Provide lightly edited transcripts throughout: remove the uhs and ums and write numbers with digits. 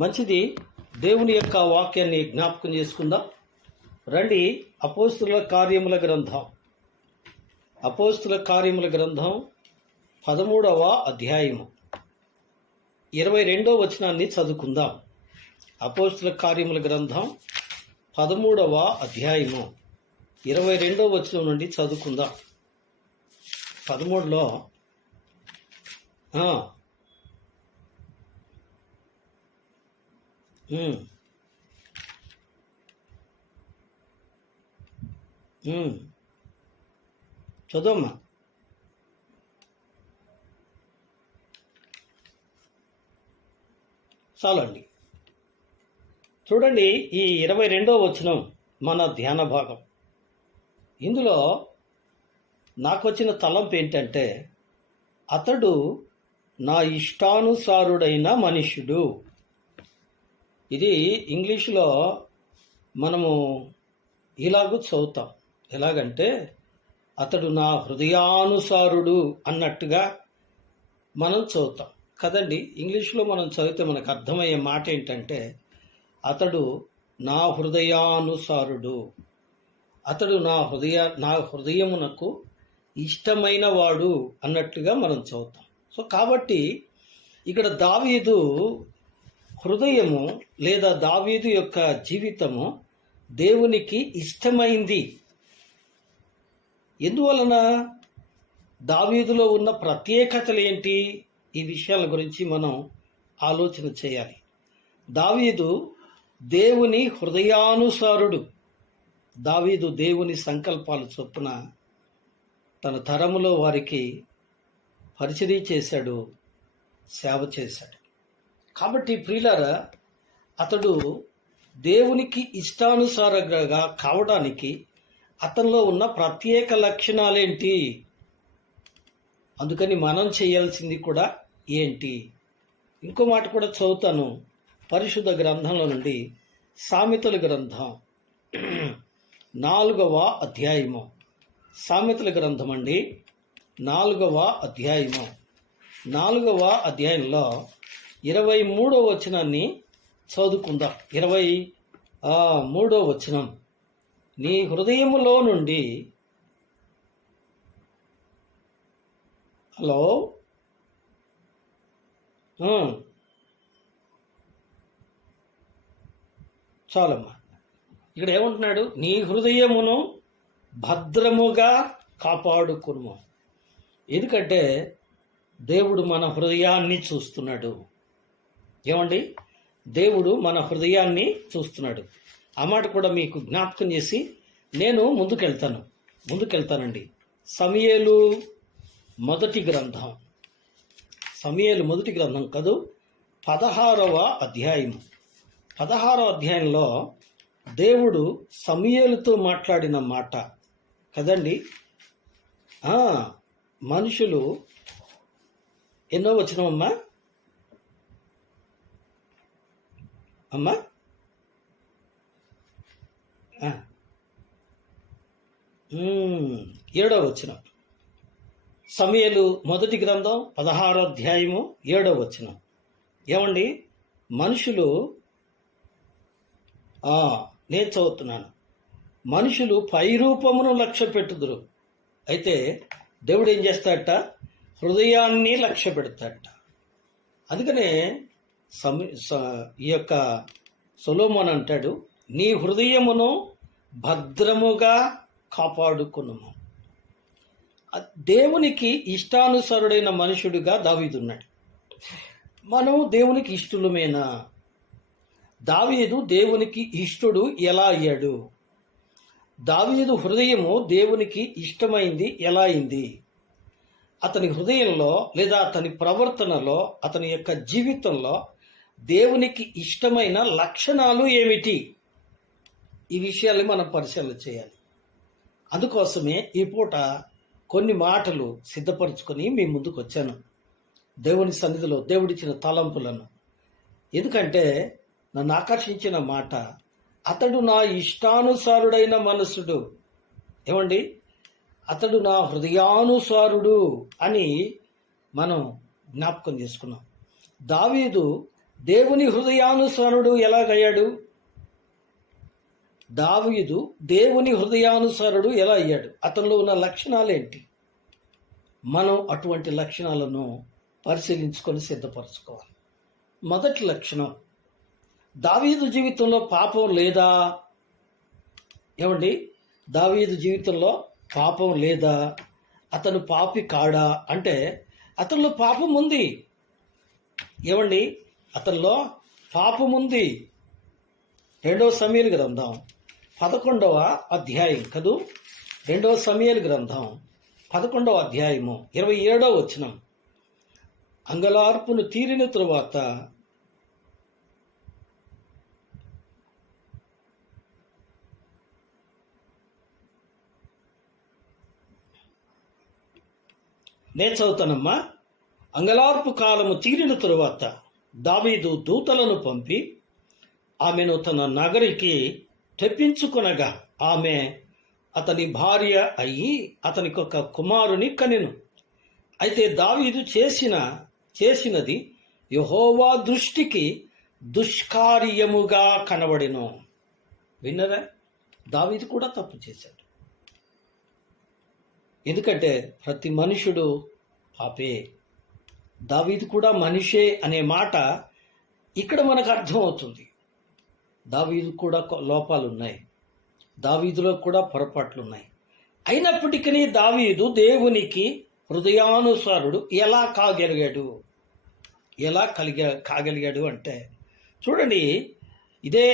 మంచిది. దేవుని యొక్క వాక్యాన్ని జ్ఞాపకం చేసుకుందాం. రండి, అపోస్తుల కార్యముల గ్రంథం 13వ అధ్యాయము 22వ వచనాన్ని చదువుకుందాం. అపోస్తుల కార్యముల గ్రంథం 13వ అధ్యాయము 22వ వచనం నుండి చదువుకుందాం. 13లో చదవమ్మా. చాలండి. చూడండి, ఈ 22వ వచనం మన ధ్యాన భాగం. ఇందులో నాకు వచ్చిన తలంపు ఏంటంటే, అతడు నా ఇష్టానుసారుడైన మనుష్యుడు. ఇది ఇంగ్లీషులో మనము ఇలాగూ చదువుతాం. ఎలాగంటే, అతడు నా హృదయానుసారుడు అన్నట్టుగా మనం చదువుతాం కదండి. ఇంగ్లీష్లో మనం చదివితే మనకు అర్థమయ్యే మాట ఏంటంటే, అతడు నా హృదయానుసారుడు, అతడు నా హృదయమునకు ఇష్టమైన వాడు అన్నట్టుగా మనం చదువుతాం. సో కాబట్టి ఇక్కడ దావీదు హృదయము లేదా దావీదు యొక్క జీవితము దేవునికి ఇష్టమైంది. ఎందువలన? దావీదులో ఉన్న ప్రత్యేకతలు ఏంటి? ఈ విషయాల గురించి మనం ఆలోచన చేయాలి. దావీదు దేవుని హృదయానుసారుడు. దావీదు దేవుని సంకల్పాలు చొప్పున తన తరములో వారికి పరిచర్య చేశాడు, సేవ చేశాడు. కాబట్టి ప్రియులారా, అతడు దేవునికి ఇష్టానుసారంగా కావడానికి అతనిలో ఉన్న ప్రత్యేక లక్షణాలేంటి? అందుకని మనం చేయాల్సింది కూడా ఏంటి? ఇంకో మాట కూడా చదువుతాను, పరిశుద్ధ గ్రంథంలో నుండి సామెతల గ్రంథం 4వ అధ్యాయము. సామెతల గ్రంథం అండి, 4వ అధ్యాయము. 4వ అధ్యాయంలో 23వ వచనాన్ని చదువుకుందాం. 23వ వచనం. నీ హృదయములో నుండి, హలో, చాలమ్మా. ఇక్కడ ఏమంటున్నాడు? నీ హృదయమును భద్రముగా కాపాడుకును. ఎందుకంటే దేవుడు మన హృదయాన్ని చూస్తున్నాడు. ఏమండి? దేవుడు మన హృదయాన్ని చూస్తున్నాడు. ఆ మాట కూడా మీకు జ్ఞాపకం చేసి నేను ముందుకెళ్తానండి. సమూయేలు మొదటి గ్రంథం కదూ, 16వ అధ్యాయము. 16వ అధ్యాయంలో దేవుడు సమూయేలుతో మాట్లాడిన మాట కదండి. మనుషులు ఎన్నో వచనం అమ్మా? 7వ వచనం. సమూయేలు మొదటి గ్రంథం 16వ అధ్యాయము 7వ వచనం. ఏమండి? మనుషులు, నేను చదువుతున్నాను, మనుషులు పై రూపమును లక్ష్య పెట్టుదురు, అయితే దేవుడు ఏం చేస్తాడట? హృదయాన్ని లక్ష్య పెడతాడట. అందుకనే ఈ యొక్క సొలొమోను అంటాడు, నీ హృదయమును భద్రముగా కాపాడుకునుము. దేవునికి ఇష్టానుసారుడైన మనుషుడిగా దావీదున్నాడు. మనం దేవునికి ఇష్టలమేనా? దావీదు దేవునికి ఇష్టడు ఎలా అయ్యాడు? దావీదు హృదయము దేవునికి ఇష్టమైంది ఎలా అయింది? అతని హృదయంలో లేదా అతని ప్రవర్తనలో, అతని యొక్క జీవితంలో దేవునికి ఇష్టమైన లక్షణాలు ఏమిటి? ఈ విషయాలు మనం పరిశీలన చేయాలి. అందుకోసమే ఈ పూట కొన్ని మాటలు సిద్ధపరచుకొని మీ ముందుకు వచ్చాను, దేవుని సన్నిధిలో దేవుడిచ్చిన తలంపులను. ఎందుకంటే నన్ను ఆకర్షించిన మాట, అతడు నా ఇష్టానుసారుడైన మనసుడు. ఏమండి? అతడు నా హృదయానుసారుడు అని మనం జ్ఞాపకం చేసుకున్నాం. దావీదు దేవుని హృదయానుసారుడు ఎలాగయ్యాడు? దావీదు దేవుని హృదయానుసారుడు ఎలా అయ్యాడు? అతనిలో ఉన్న లక్షణాలేంటి? మనం అటువంటి లక్షణాలను పరిశీలించుకొని సిద్ధపరచుకోవాలి. మొదటి లక్షణం, దావీదు జీవితంలో పాపం లేదా? ఏమండి, దావీదు జీవితంలో పాపం లేదా? అతను పాపి కాడా అంటే అతనిలో పాపం ఉంది. ఏమండి, అతనిలో పాపం ఉంది. 2వ సమూయేలు గ్రంథం 11వ అధ్యాయం కదూ, 2వ సమూయేలు గ్రంథం 11వ అధ్యాయము 27వ వచనం. అంగలార్పును తీరిన తరువాత నేను చదువుతానమ్మా. అంగలార్పు కాలము తీరిన తరువాత దావీదు దూతలను పంపి ఆమెను తన నగరికి తెప్పించుకొనగా ఆమె అతని భార్య అయ్యి అతనికి ఒక కుమారుని కనెను. అయితే దావీదు చేసినది యెహోవా దృష్టికి దుష్కార్యముగా కనబడెను. విన్నరా? దావీదు కూడా తప్పు చేశాడు. ఎందుకంటే ప్రతి మనుషుడు పాపే. దావీదు కూడా మనిషే అనే మాట ఇక్కడ మనకు అర్థమవుతుంది. దావీదు కూడా లోపాలు ఉన్నాయి, దావీదులో కూడా పొరపాట్లు ఉన్నాయి. అయినప్పటికీ దావీదు దేవునికి హృదయానుసారుడు ఎలా కాగలిగాడు అంటే చూడండి, ఇదే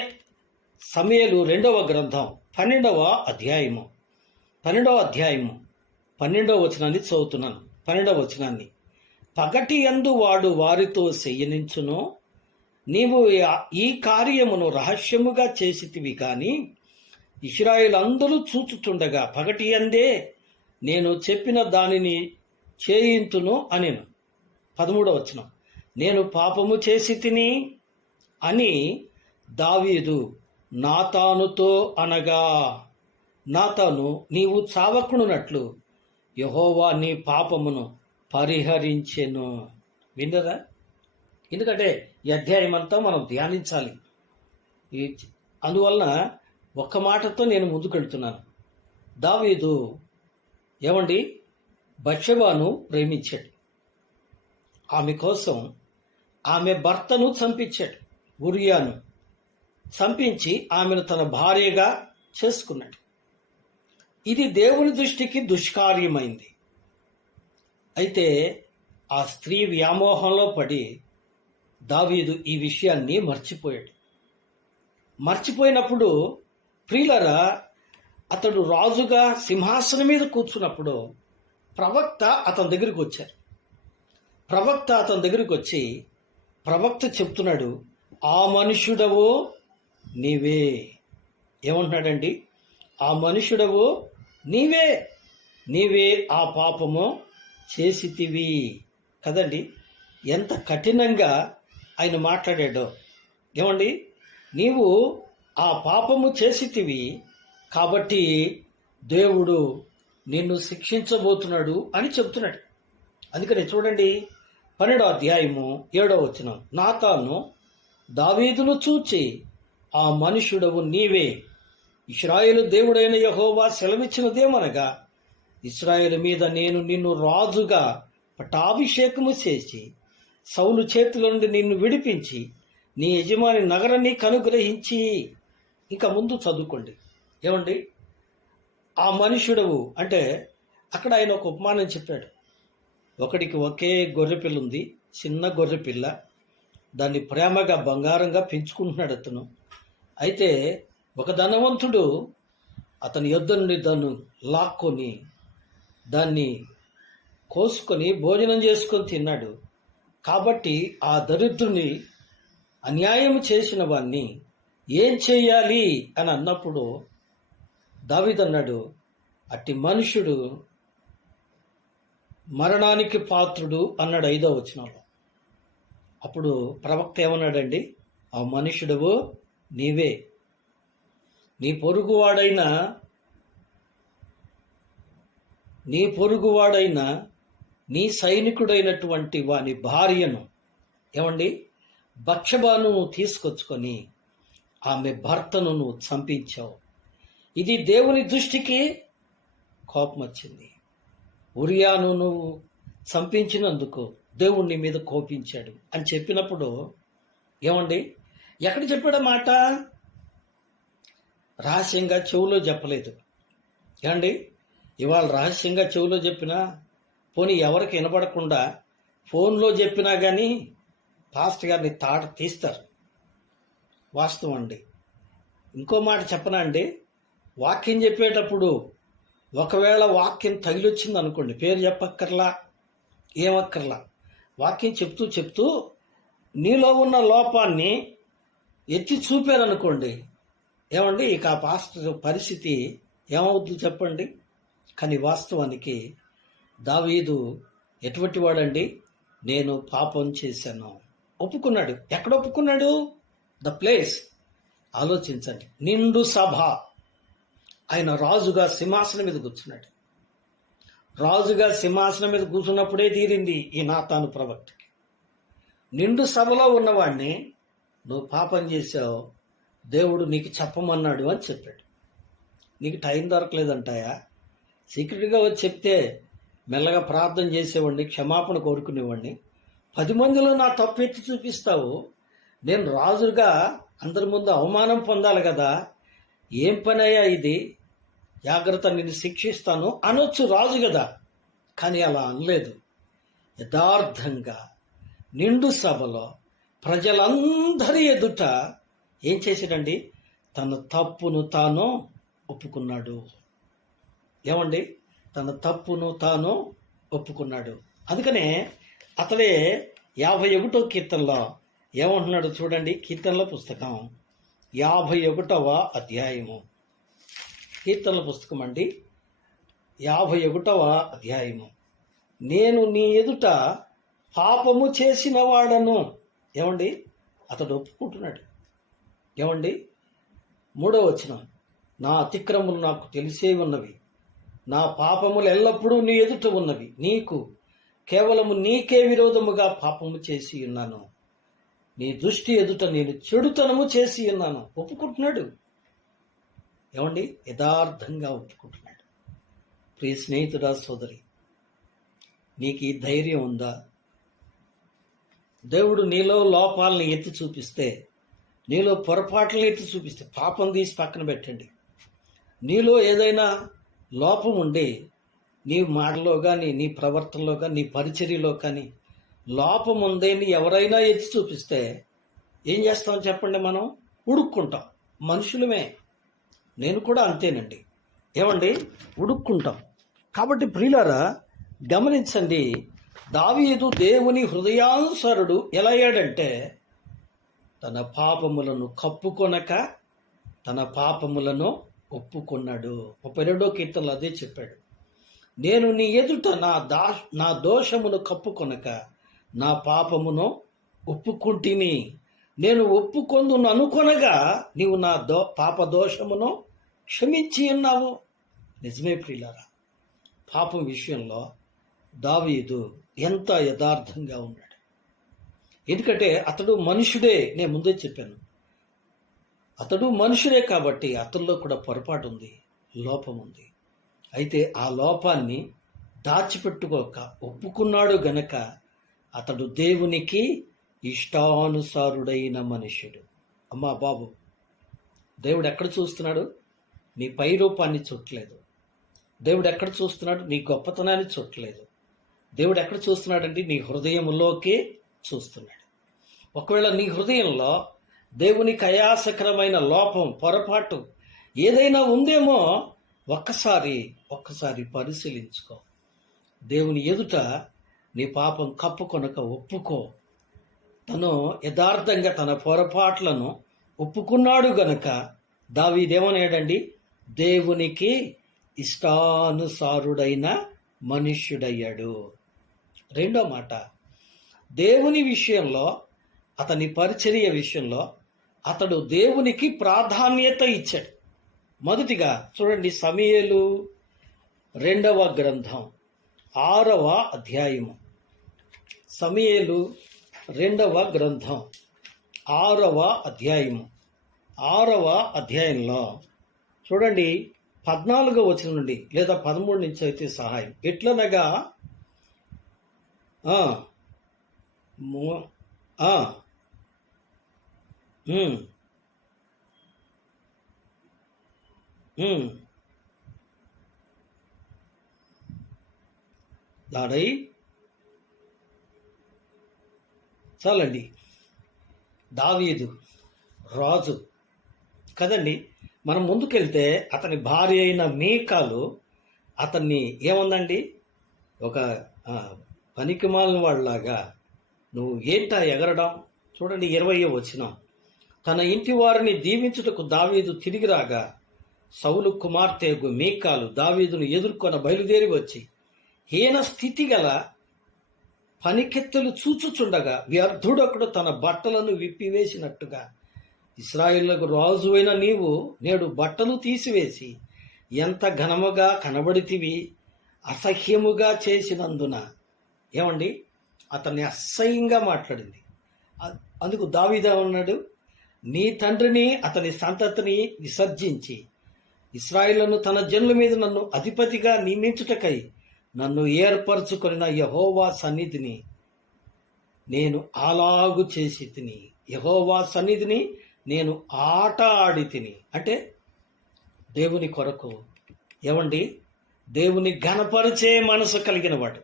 సమూయేలు 2వ గ్రంథం 12వ అధ్యాయము 12వ వచనాన్ని చదువుతున్నాను. 12వ వచనాన్ని, పగటి యందు వాడు వారితో చెయ్యనించును, నీవు ఈ కార్యమును రహస్యముగా చేసితివి కాని ఇశ్రాయేలందరూ చూచుచుండగా పగటి యందే నేను చెప్పిన దానిని చేయింతును అనెను. 13వ వచనం, నేను పాపము చేసి తిని అని దావీదు నాతానుతో అనగా, నాతాను నీవు చావకునున్నట్లు యెహోవా నీ పాపమును పరిహరించెను. విన్నరా? ఎందుకంటే ఈ అధ్యాయం అంతా మనం ధ్యానించాలి. అందువలన ఒక్క మాటతో నేను ముందుకెళ్తున్నాను. దావీదు ఏమండి బత్షెబను ప్రేమించాడు. ఆమె కోసం ఆమె భర్తను చంపించాడు. ఉరియాను చంపించి ఆమెను తన భార్యగా చేసుకున్నాడు. ఇది దేవుని దృష్టికి దుష్కార్యమైంది. అయితే ఆ స్త్రీ వ్యామోహంలో పడి దావీదు ఈ విషయాన్ని మర్చిపోయినప్పుడు ప్రియులరా, అతడు రాజుగా సింహాసనం మీద కూర్చున్నప్పుడు ప్రవక్త అతని దగ్గరికి వచ్చారు. ప్రవక్త చెప్తున్నాడు, ఆ మనుష్యుడవో నీవే. ఏమంటున్నాడండి? ఆ మనుష్యుడవో నీవే ఆ పాపము చేసితివి. కదండి, ఎంత కఠినంగా ఆయన మాట్లాడాడో. ఏమండి, నీవు ఆ పాపము చేసితివి కాబట్టి దేవుడు నిన్ను శిక్షించబోతున్నాడు అని చెప్తున్నాడు. అందుకని చూడండి, 12వ అధ్యాయము 7వ వచనం, నాతాను దావీదును చూచి ఆ మనుష్యుడవు నీవే, ఇశ్రాయేలు దేవుడైన యెహోవా సెలవిచ్చినదేమనగా, ఇశ్రాయేలు మీద నేను నిన్ను రాజుగా పట్టాభిషేకము చేసి సౌలు చేతుల నుండి నిన్ను విడిపించి నీ యజమాని నగరాన్ని కనుగ్రహించి. ఇంకా ముందు చదువుకోండి. ఏమండి, ఆ మనుష్యుడవు అంటే అక్కడ ఆయన ఒక ఉపమానం చెప్పాడు. ఒకడికి ఒకే గొర్రెపిల్ల ఉంది, చిన్న గొర్రెపిల్ల. దాన్ని ప్రేమగా బంగారంగా పెంచుకుంటున్నాడు అతను. అయితే ఒక ధనవంతుడు అతని యొద్ద నుండి దాన్ని లాక్కొని దాన్ని కోసుకొని భోజనం చేసుకొని తిన్నాడు. కాబట్టి ఆ దరిద్రుని అన్యాయం చేసిన వాణ్ణి ఏం చేయాలి అని అన్నప్పుడు దావీదు అన్నాడు, అట్టి మనుషుడు మరణానికి పాత్రుడు అన్నాడు 5వ వచనంలో. అప్పుడు ప్రవక్త ఏమన్నాడండి? ఆ మనుషుడవు నీవే, నీ పొరుగువాడైన నీ సైనికుడైనటువంటి వాని భార్యను, ఏమండి, బత్షెబను తీసుకొచ్చుకొని ఆమె భర్తను నువ్వు చంపించావు. ఇది దేవుని దృష్టికి కోపం వచ్చింది. ఉరియాను నువ్వు చంపించినందుకు దేవుడు నీ మీద కోపించాడు అని చెప్పినప్పుడు ఏమండి, ఎక్కడ చెప్పాడు మాట? రహస్యంగా చెవులో చెప్పలేదు. ఏమండి, ఇవాళ రహస్యంగా చెవులో చెప్పినా, పోనీ ఎవరికి వినపడకుండా ఫోన్లో చెప్పినా కానీ పాస్టర్ గారిని తాట తీస్తారు. వాస్తవం అండి. ఇంకో మాట చెప్పనా అండి, వాక్యం చెప్పేటప్పుడు ఒకవేళ వాక్యం తగిలొచ్చింది అనుకోండి, పేరు చెప్పక్కర్లా, ఏమక్కర్లా, వాక్యం చెప్తూ చెప్తూ నీలో ఉన్న లోపాన్ని ఎత్తి చూపారనుకోండి, ఏమండి, ఇక ఆ పాస్టర్ పరిస్థితి ఏమవుద్దు చెప్పండి. కానీ వాస్తవానికి దావీదు ఎటువంటి వాడండి? నేను పాపం చేశాను ఒప్పుకున్నాడు. ఎక్కడ ఒప్పుకున్నాడు? The place. ఆలోచించండి, నిండు సభ, ఆయన రాజుగా సింహాసనం మీద కూర్చున్నాడు. రాజుగా సింహాసనం మీద కూర్చున్నప్పుడే తీరింది ఈ నాతాను ప్రవక్తకి. నిండు సభలో ఉన్నవాడిని నువ్వు పాపం చేశావు, దేవుడు నీకు చెప్పమన్నాడు అని చెప్పాడు. నీకు టైం దొరకలేదంటాయా? సీక్రెట్గా వచ్చి చెప్తే మెల్లగా ప్రార్థన చేసేవాడిని, క్షమాపణ కోరుకునేవాడిని. 10 మందిలో నా తప్పు ఎత్తి చూపిస్తావు. నేను రాజుగా అందరి ముందు అవమానం పొందాలి కదా, ఏం పని అయ్యా ఇది, జాగ్రత్త, నేను శిక్షిస్తాను అనొచ్చు రాజు కదా. కానీ అలా అనలేదు. యథార్థంగా నిండు సభలో ప్రజలందరి ఎదుట ఏం చేశాడండి? తన తప్పును తాను ఒప్పుకున్నాడు. ఏమండి, తన తప్పును తాను ఒప్పుకున్నాడు. అందుకనే అతడే 51వ కీర్తనలో ఏమంటున్నాడు చూడండి. కీర్తనల పుస్తకం 51వ అధ్యాయము. కీర్తనల పుస్తకం అండి, 51వ అధ్యాయము. నేను నీ ఎదుట పాపము చేసిన వాడను. ఏమండి, అతడు ఒప్పుకుంటున్నాడు. ఏమండి, 3వ వచనం, నా అతిక్రమములు నాకు తెలిసే ఉన్నవి, నా పాపములు ఎల్లప్పుడూ నీ ఎదుట ఉన్నవి, నీకు కేవలము నీకే విరోధముగా పాపము చేసి ఉన్నాను, నీ దృష్టి ఎదుట నేను చెడుతనము చేసి ఉన్నాను. ఒప్పుకుంటున్నాడు. ఏమండి, యథార్థంగా ఒప్పుకుంటున్నాడు. ప్రియ స్నేహితుడా, సోదరి, నీకు ఈ ధైర్యం ఉందా? దేవుడు నీలో లోపాలను ఎత్తి చూపిస్తే, నీలో పొరపాట్లను ఎత్తి చూపిస్తే, పాపం తీసి పక్కన పెట్టండి. నీలో ఏదైనా లోపం ఉండి నీ మాటలో కానీ, నీ ప్రవర్తనలో కానీ, నీ పరిచర్యలో కానీ లోపం ఉందని ఎవరైనా ఎత్తి చూపిస్తే ఏం చేస్తాం చెప్పండి? మనం ఉడుక్కుంటాం. మనుషులమే, నేను కూడా అంతేనండి. ఏమండి, ఉడుక్కుంటాం. కాబట్టి ప్రియులారా, గమనించండి, దావీదు దేవుని హృదయానుసారుడు ఎలా అయ్యాడంటే, తన పాపములను కప్పుకొనక తన పాపములను ఒప్పుకున్నాడు. 32వ కీర్తనలో అదే చెప్పాడు. నేను నీ ఎదుట నా దోషమును కప్పుకొనక నా పాపమును ఒప్పుకుంటిని. నేను ఒప్పుకొందును అనుకొనగా నీవు నా పాప దోషమును క్షమించి ఉన్నావు. నిజమే ప్రియులారా, పాపం విషయంలో దావీదు ఎంత యథార్థంగా ఉన్నాడు. ఎందుకంటే అతడు మనుషుడే. నేను ముందే చెప్పాను, అతడు మనుషుడే కాబట్టి అతనిలో కూడా పొరపాటు ఉంది, లోపం ఉంది. అయితే ఆ లోపాన్ని దాచిపెట్టుకోక ఒప్పుకున్నాడు గనక అతడు దేవునికి ఇష్టానుసారుడైన మనుష్యుడు. అమ్మా బాబు, దేవుడు ఎక్కడ చూస్తున్నాడు? నీ పై రూపాన్ని చూడలేదు. దేవుడు ఎక్కడ చూస్తున్నాడు? నీ గొప్పతనాన్ని చూడలేదు. దేవుడు ఎక్కడ చూస్తున్నాడంటే నీ హృదయంలోకి చూస్తున్నాడు. ఒకవేళ నీ హృదయంలో దేవునికి అయాసకరమైన లోపం, పొరపాటు ఏదైనా ఉందేమో ఒక్కసారి పరిశీలించుకో. దేవుని ఎదుట నీ పాపం కప్పుకొనక ఒప్పుకో. తను యథార్థంగా తన పొరపాట్లను ఒప్పుకున్నాడు గనక దావీదేమన్నాడండి? దేవునికి ఇష్టానుసారుడైన మనుష్యుడయ్యాడు. రెండో మాట, దేవుని విషయంలో, అతని పరిచర్య విషయంలో అతడు దేవునికి ప్రాధాన్యత ఇచ్చాడు. మొదటిగా చూడండి, సమూయేలు 2వ గ్రంథం 6వ అధ్యాయము. సమూయేలు 2వ గ్రంథం 6వ అధ్యాయము 6వ అధ్యాయంలో చూడండి 14వ వచనం నుండి లేదా 13 నుంచి అయితే సహాయం. ఎట్లనగా ఆ, ము- ఆ, ఉమ్, ఉమ్, దాడై చాలండి. దావీదు రాజు కదండి. మనం ముందుకెళ్తే అతని భార్య అయిన మీకాలు అతన్ని ఏముందండి, ఒక పనికిమాలిన వాళ్ళలాగా నువ్వు ఏంటా ఎగరడం. చూడండి 20వ వచనం. తన ఇంటి వారిని దీవించుటకు దావీదు తిరిగి రాగా సౌలు కుమార్తె మీకాలు దావీదును ఎదుర్కొన బయలుదేరి వచ్చి హీన స్థితి గల పనికెత్తలు చూచుచుండగా వ్యర్థుడొకడు తన బట్టలను విప్పివేసినట్టుగా ఇశ్రాయేలుకు రాజు అయిన నీవు నేడు బట్టలు తీసివేసి ఎంత ఘనముగా కనబడితివి, అసహ్యముగా చేసినందున. ఏమండి, అతన్ని అసహ్యంగా మాట్లాడింది. అందుకు దావీదు ఉన్నాడు, నీ తండ్రిని అతని సంతతిని విసర్జించి ఇశ్రాయేలును తన జనుల మీద నన్ను అధిపతిగా నియమించుటకై నన్ను ఏర్పరచుకొనిన యెహోవా సన్నిధిని నేను అలాగు చేసి తిని, యెహోవా సన్నిధిని నేను ఆట ఆడి తిని. అంటే దేవుని కొరకు, ఏమండి, దేవుని ఘనపరిచే మనసు కలిగిన వాడు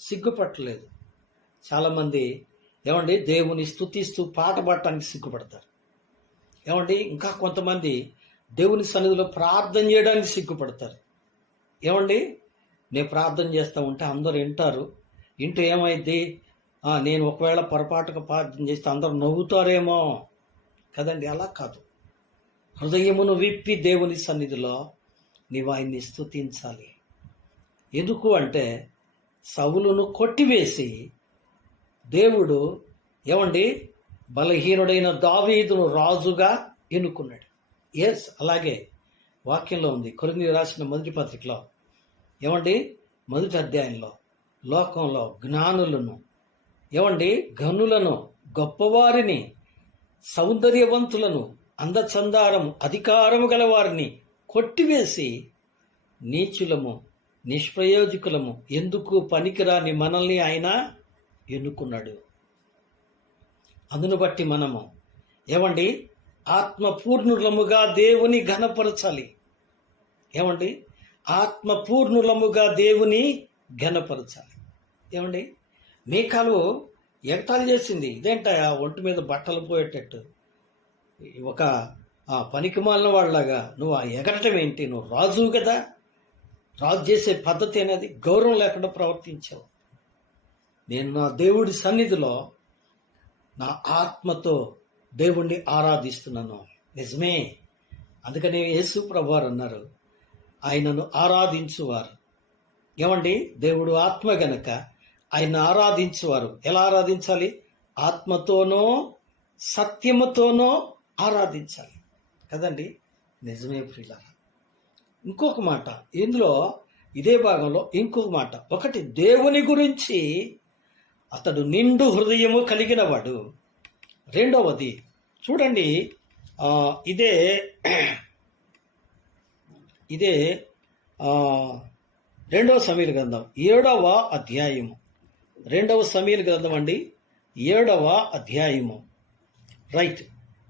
సిగ్గుపట్టలేదు. చాలామంది ఏమండి దేవుని స్తుతిస్తూ పాట పాడటానికి సిగ్గుపడతారు. ఏమండి ఇంకా కొంతమంది దేవుని సన్నిధిలో ప్రార్థన చేయడానికి సిగ్గుపడతారు. ఏమండి నేను ప్రార్థన చేస్తూ ఉంటే అందరూ వింటారు, ఇంటూ ఏమైంది, నేను ఒకవేళ పొరపాటుగా ప్రార్థన చేస్తే అందరూ నవ్వుతారేమో కదండి. అలా కాదు. హృదయమును విప్పి దేవుని సన్నిధిలో నీవు ఆయన్ని స్తుతించాలి. ఎందుకు అంటే సౌలును కొట్టివేసి దేవుడు ఏమండి బలహీనుడైన దావీదును రాజుగా ఎన్నుకున్నాడు. ఎస్, అలాగే వాక్యంలో ఉంది. కొరింథీయులకు రాసిన మొదటి పత్రికలో ఏమండి మొదటి అధ్యాయంలో లోకంలో జ్ఞానులను, ఏమండి గనులను, గొప్పవారిని, సౌందర్యవంతులను, అందచందారము, అధికారము గల వారిని కొట్టివేసి నీచులము, నిష్ప్రయోజకులము, ఎందుకు పనికిరాని మనల్ని ఆయన ఎన్నుకున్నాడు. అందును బట్టి మనము ఏమండి ఆత్మపూర్ణులముగా దేవుని ఘనపరచాలి. ఏమండి ఆత్మపూర్ణులముగా దేవుని ఘనపరచాలి. ఏమండి మీకాలు ఎగతాళి చేసింది, ఇదేంట ఒంటి మీద బట్టలు పోయేటట్టు ఒక పనికిమాలిన వాళ్ళలాగా నువ్వు ఎగరటం ఏంటి, నువ్వు రాజు కదా, రాజు చేసే పద్ధతి అనేది గౌరవం లేకుండా ప్రవర్తించావు. నేను నా దేవుడి సన్నిధిలో నా ఆత్మతో దేవుణ్ణి ఆరాధిస్తున్నాను. నిజమే. అందుకని యేసు ప్రభువారు అన్నారు, ఆయనను ఆరాధించువారు, ఏమండి దేవుడు ఆత్మ గనక ఆయన ఆరాధించువారు ఎలా ఆరాధించాలి? ఆత్మతోనో సత్యముతోనో ఆరాధించాలి కదండి. నిజమే ప్రియులారా. ఇంకొక మాట ఇందులో, ఇదే భాగంలో ఇంకొక మాట, ఒకటి దేవుని గురించి అతడు నిండు హృదయము కలిగిన వాడు. రెండవది చూడండి, ఇదే ఇదే 2వ సమూయేలు గ్రంథం 7వ అధ్యాయము, 2వ సమూయేలు గ్రంథం అండి 7వ అధ్యాయము, రైట్,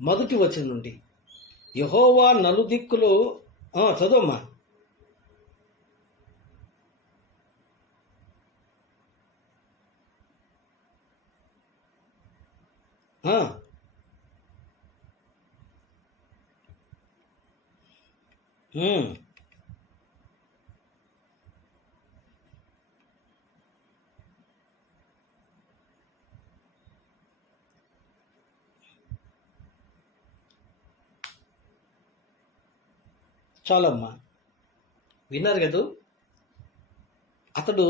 మొదటి వచనం నుండి. యెహోవా నలుదిక్కులు, చదవమ్మా. చాలమ్మా, విన్నారు కదా. అతడు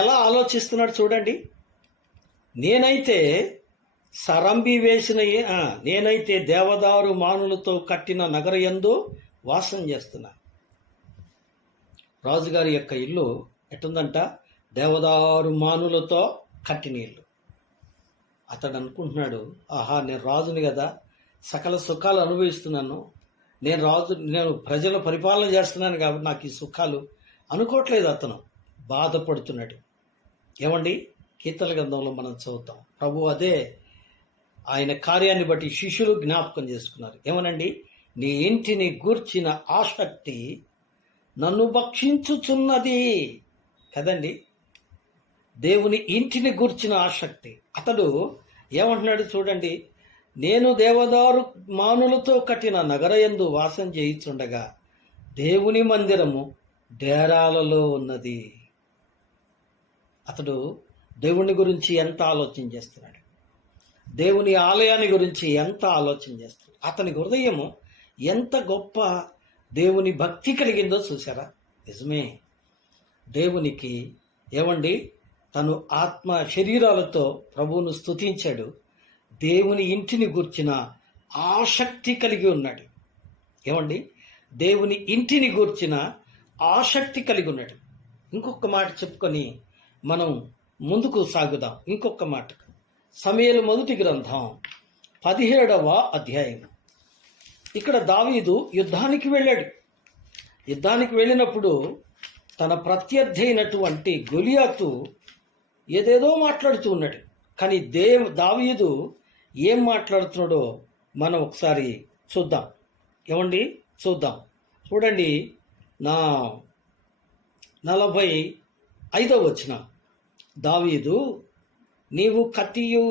ఎలా ఆలోచిస్తున్నాడు చూడండి. నేనైతే సరంబి వేసిన, నేనైతే దేవదారు మానులతో కట్టిన నగరయందు వాసం చేస్తున్నా. రాజుగారి యొక్క ఇల్లు ఎట్టుందంట, దేవదారు మానులతో కట్టిన ఇల్లు. అతడు అనుకుంటున్నాడు, ఆహా నేను రాజుని కదా, సకల సుఖాలు అనుభవిస్తున్నాను, నేను ప్రజల పరిపాలన చేస్తున్నాను కాబట్టి నాకు ఈ సుఖాలు అనుకోవట్లేదు. అతను బాధపడుతున్నాడు. ఏమండి, కీర్తన గ్రంథంలో మనం చదువుతాం, ప్రభు అదే ఆయన కార్యాన్ని బట్టి శిష్యులు జ్ఞాపకం చేసుకున్నారు. ఏమనండి, నీ ఇంటిని గూర్చిన ఆసక్తి నన్ను భక్షించుచున్నది. కదండి, దేవుని ఇంటిని గూర్చిన ఆసక్తి. అతడు ఏమంటున్నాడు చూడండి, నేను దేవదారు మానులతో కట్టిన నగరయందు వాసం చేయుచుండగా దేవుని మందిరము డేరాలలో ఉన్నది. అతడు దేవుని గురించి ఎంత ఆలోచన చేస్తున్నాడు, దేవుని ఆలయాన్ని గురించి ఎంత ఆలోచన చేస్తున్నాడు. అతని హృదయము ఎంత గొప్ప దేవుని భక్తి కలిగిందో చూసారా? నిజమే, దేవునికి ఏమండి తను ఆత్మ శరీరాలతో ప్రభువును స్తుతించాడు. దేవుని ఇంటిని గూర్చిన ఆసక్తి కలిగి ఉన్నాడు. ఏమండి, దేవుని ఇంటిని గూర్చిన ఆసక్తి కలిగి ఉన్నాడు. ఇంకొక మాట చెప్పుకొని మనం ముందుకు సాగుదాం. ఇంకొక మాట, సమూయేలు మొదటి గ్రంథం 17వ అధ్యాయం. ఇక్కడ దావీదు యుద్ధానికి వెళ్ళాడు. యుద్ధానికి వెళ్ళినప్పుడు తన ప్రత్యర్థి అయినటువంటి గొలియాతు ఏదేదో మాట్లాడుతూ ఉన్నాడు. కానీ దావీదు ఏం మాట్లాడుతున్నాడో మనం ఒకసారి చూద్దాం. ఏమండి, చూద్దాం. చూడండి, నా 45వ వచనం. దావీదు, నీవు కత్తియు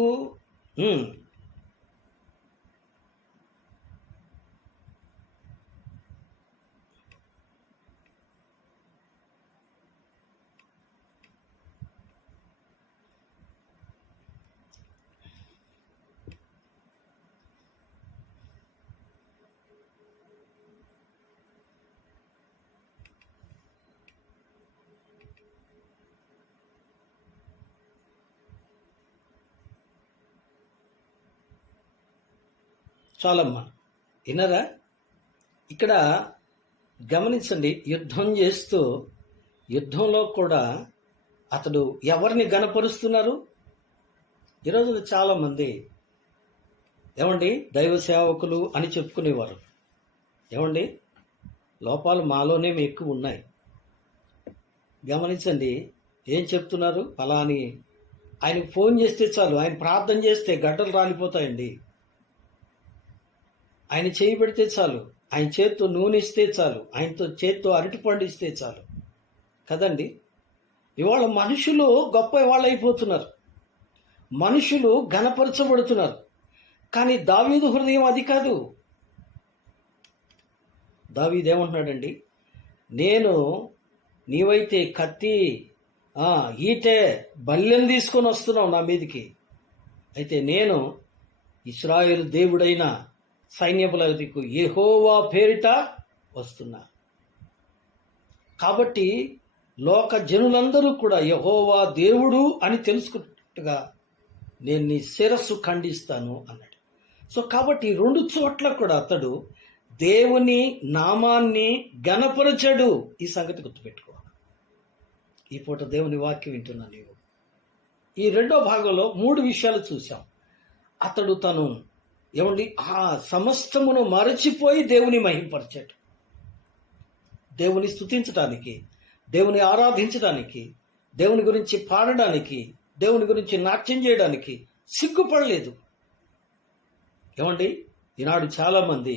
చాలమ్మా, విన్నారా? ఇక్కడ గమనించండి, యుద్ధం చేస్తూ యుద్ధంలో కూడా అతడు ఎవరిని గణపరుస్తున్నారు? ఈరోజు చాలామంది ఏమండి దైవ సేవకులు అని చెప్పుకునేవారు. ఏమండి, లోపాలు మాలోనే ఎక్కువ ఉన్నాయి. గమనించండి, ఏం చెప్తున్నారు? ఫలాని ఆయనకు ఫోన్ చేస్తే చాలు, ఆయన ప్రార్థన చేస్తే గడ్డలు రాలిపోతాయండి. ఆయన చేయి పెడితే చాలు, ఆయన చేత్తో నూనె ఇస్తే చాలు, ఆయనతో చేత్తో అరటిపండు ఇస్తే చాలు. కదండి, ఇవాళ మనుషులు గొప్ప వాళ్ళు అయిపోతున్నారు, మనుషులు ఘనపరచబడుతున్నారు. కానీ దావీదు హృదయం అది కాదు. దావీదు ఏమంటున్నాడండి, నేను నీవైతే కత్తి ఈటే బల్లెం తీసుకొని వస్తున్నావు నా మీదికి, అయితే నేను ఇశ్రాయేలు దేవుడైన సైన్యములకు యెహోవా పేరిట వస్తున్నా. కాబట్టి లోక జనులందరూ కూడా యెహోవా దేవుడు అని తెలుసుకున్నట్టుగా నేను నీ శిరస్సు ఖండిస్తాను అన్నాడు. సో కాబట్టి 2 చోట్ల కూడా అతడు దేవుని నామాన్ని ఘనపరచడు. ఈ సంగతి గుర్తుపెట్టుకో. ఈ పూట దేవుని వాక్యం వింటున్నా నీవు. ఈ 2వ భాగంలో 3 విషయాలు చూసాం. అతడు తను ఏమండి ఆ సమస్తమును మరచిపోయి దేవుని మహింపరచాడు. దేవుని స్తుతించడానికి, దేవుని ఆరాధించడానికి, దేవుని గురించి పాడడానికి, దేవుని గురించి నాట్యం చేయడానికి సిగ్గుపడలేదు. ఏమండి, ఈనాడు చాలామంది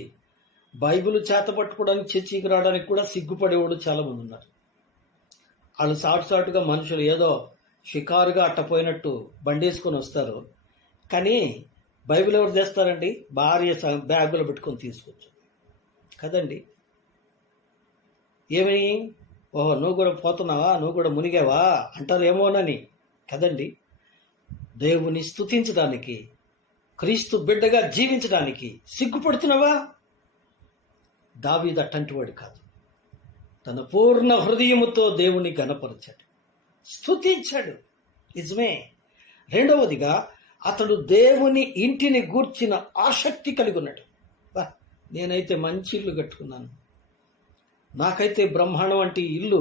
బైబిల్ చేత పట్టుకోవడానికి చర్చికి రావడానికి కూడా సిగ్గుపడేవాడు చాలామంది ఉన్నారు. వాళ్ళు సాటుగా మనుషులు ఏదో షికారుగా అట్టపోయినట్టు బండేసుకొని వస్తారు. కానీ బైబిల్ ఎవరు తెస్తారండి? భార్య బ్యాగులో పెట్టుకొని తీసుకోవచ్చు కదండి. ఏమని, ఓహో నువ్వు కూడా పోతున్నావా, నువ్వు కూడా మునిగావా అంటారు ఏమోనని కదండి. దేవుని స్తుతించడానికి, క్రీస్తు బిడ్డగా జీవించడానికి సిగ్గుపడుతున్నావా? దావీదు అట్టంటి వాడు కాదు. తన పూర్ణ హృదయముతో దేవుని ఘనపరిచాడు, స్తుతించాడు. నిజమే. 2వదిగా అతడు దేవుని ఇంటిని గూర్చిన ఆసక్తి కలిగి ఉన్నాడు. నేనైతే మంచి ఇల్లు కట్టుకున్నాను, నాకైతే బ్రహ్మాండం వంటి ఇల్లు,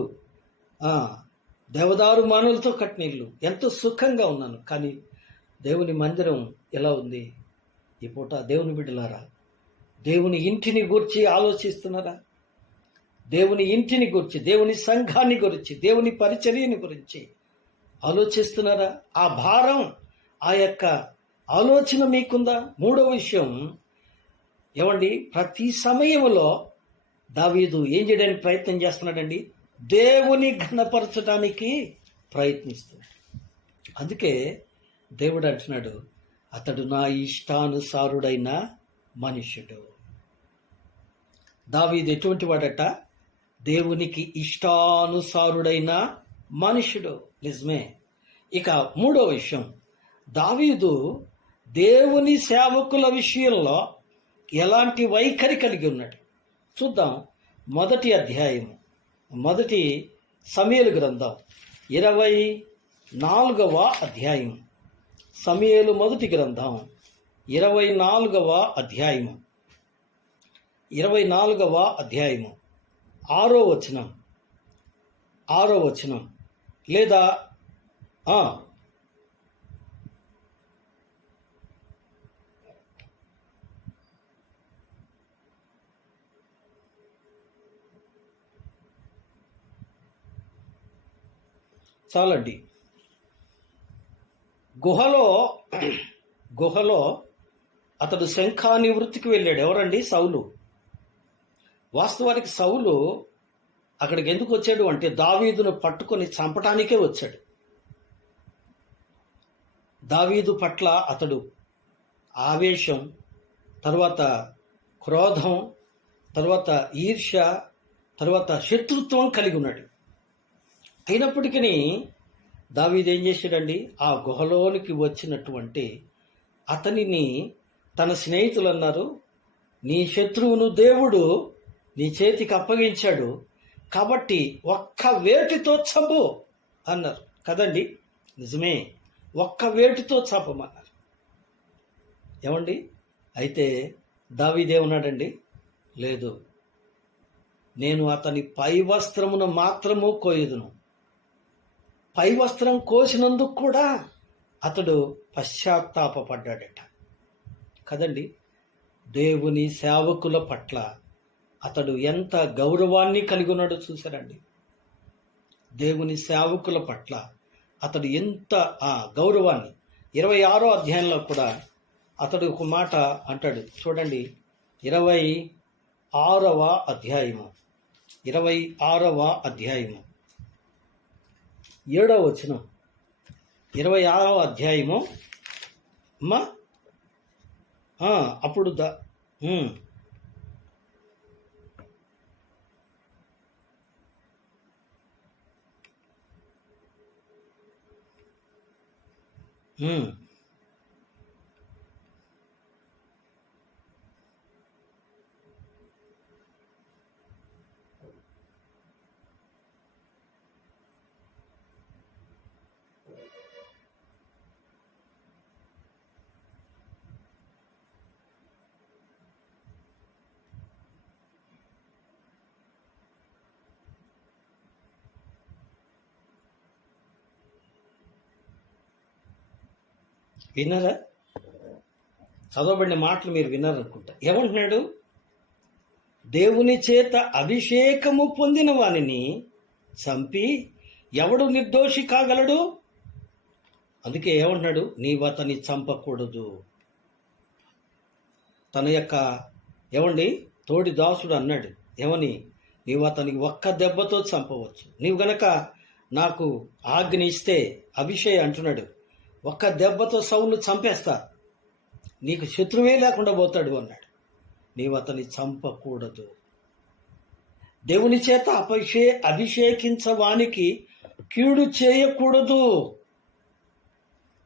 దేవదారు మానులతో కట్టిన ఇల్లు, ఎంతో సుఖంగా ఉన్నాను. కానీ దేవుని మందిరం ఎలా ఉంది? ఈ పూట దేవుని బిడ్డలారా, దేవుని ఇంటిని గురించి ఆలోచిస్తున్నారా? దేవుని ఇంటిని గురించి, దేవుని సంఘాన్ని గురించి, దేవుని పరిచర్యని గురించి ఆలోచిస్తున్నారా? ఆ భారం, ఆ యొక్క ఆలోచన మీకుందా? మూడో విషయం ఏమండి, ప్రతి సమయంలో దావీదు ఏం చేయడానికి ప్రయత్నం చేస్తున్నాడండి? దేవుని ఘనపరచడానికి ప్రయత్నిస్తున్నాడు. అందుకే దేవుడు అంటున్నాడు, అతడు నా ఇష్టానుసారుడైన మనుష్యుడు. దావీదు ఎటువంటి వాడట? దేవునికి ఇష్టానుసారుడైన మనుష్యుడు. నిజమే. ఇక మూడో విషయం, దావీదు దేవుని సేవకుల విషయంలో ఎలాంటి వైఖరి కలిగి ఉన్నాడు చూద్దాం. మొదటి అధ్యాయం, మొదటి సమూయేలు గ్రంథం 24వ అధ్యాయం. సమూయేలు మొదటి గ్రంథం 24వ అధ్యాయము, 24వ అధ్యాయము 6వ వచనం లేదా చాలండి. గుహలో అతడు శంఖాని వృత్తికి వెళ్ళాడు. ఎవరండి? సౌలు. వాస్తవానికి సౌలు అక్కడికి ఎందుకు వచ్చాడు అంటే దావీదును పట్టుకొని చంపటానికే వచ్చాడు. దావీదు పట్ల అతడు ఆవేశం, తర్వాత క్రోధం, తర్వాత ఈర్ష్య, తర్వాత శత్రుత్వం కలిగి ఉన్నాడు. అయినప్పటికీ దావీదు ఏం చేశాడండి? ఆ గుహలోనికి వచ్చినటువంటి అతనిని తన స్నేహితులు అన్నారు, నీ శత్రువును దేవుడు నీ చేతికి అప్పగించాడు కాబట్టి ఒక్క వేటితో చంపు అన్నారు కదండి. నిజమే, ఒక్క వేటితో చంపమన్నారు. ఏమండి? అయితే దావీదేమన్నాడండి? లేదు, నేను అతని పై వస్త్రమును మాత్రము కోయదును. పై వస్త్రం కోసినందుకు కూడా అతడు పశ్చాత్తాపడ్డాడట కదండి. దేవుని సేవకుల పట్ల అతడు ఎంత గౌరవాన్ని కలిగి ఉన్నాడో చూశారండి. దేవుని సేవకుల పట్ల అతడు ఎంత గౌరవాన్ని. 26వ అధ్యాయంలో కూడా అతడు ఒక మాట అంటాడు చూడండి. 26వ అధ్యాయము 7వ వచనం. 26వ అధ్యాయము అమ్మా అప్పుడు విన్నారా? చదవబడిన మాటలు మీరు విన్నారనుకుంటా. ఏమంటున్నాడు? దేవుని చేత అభిషేకము పొందిన వానిని చంపి ఎవడు నిర్దోషి కాగలడు? అందుకే ఏమంటున్నాడు? నీవు అతన్ని చంపకూడదు. తన యొక్క తోడి దాసుడు అన్నాడు ఏమని? నీవు అతనికి ఒక్క దెబ్బతో చంపవచ్చు. నీవు గనక నాకు ఆజ్ఞ ఇస్తే, అభిషేక్ అంటున్నాడు, ఒక్క దెబ్బతో సౌలు చంపేస్తా, నీకు శత్రువే లేకుండా పోతాడు అన్నాడు. నీవు అతన్ని చంపకూడదు. దేవుని చేత అభిషేకించవానికి కీడు చేయకూడదు.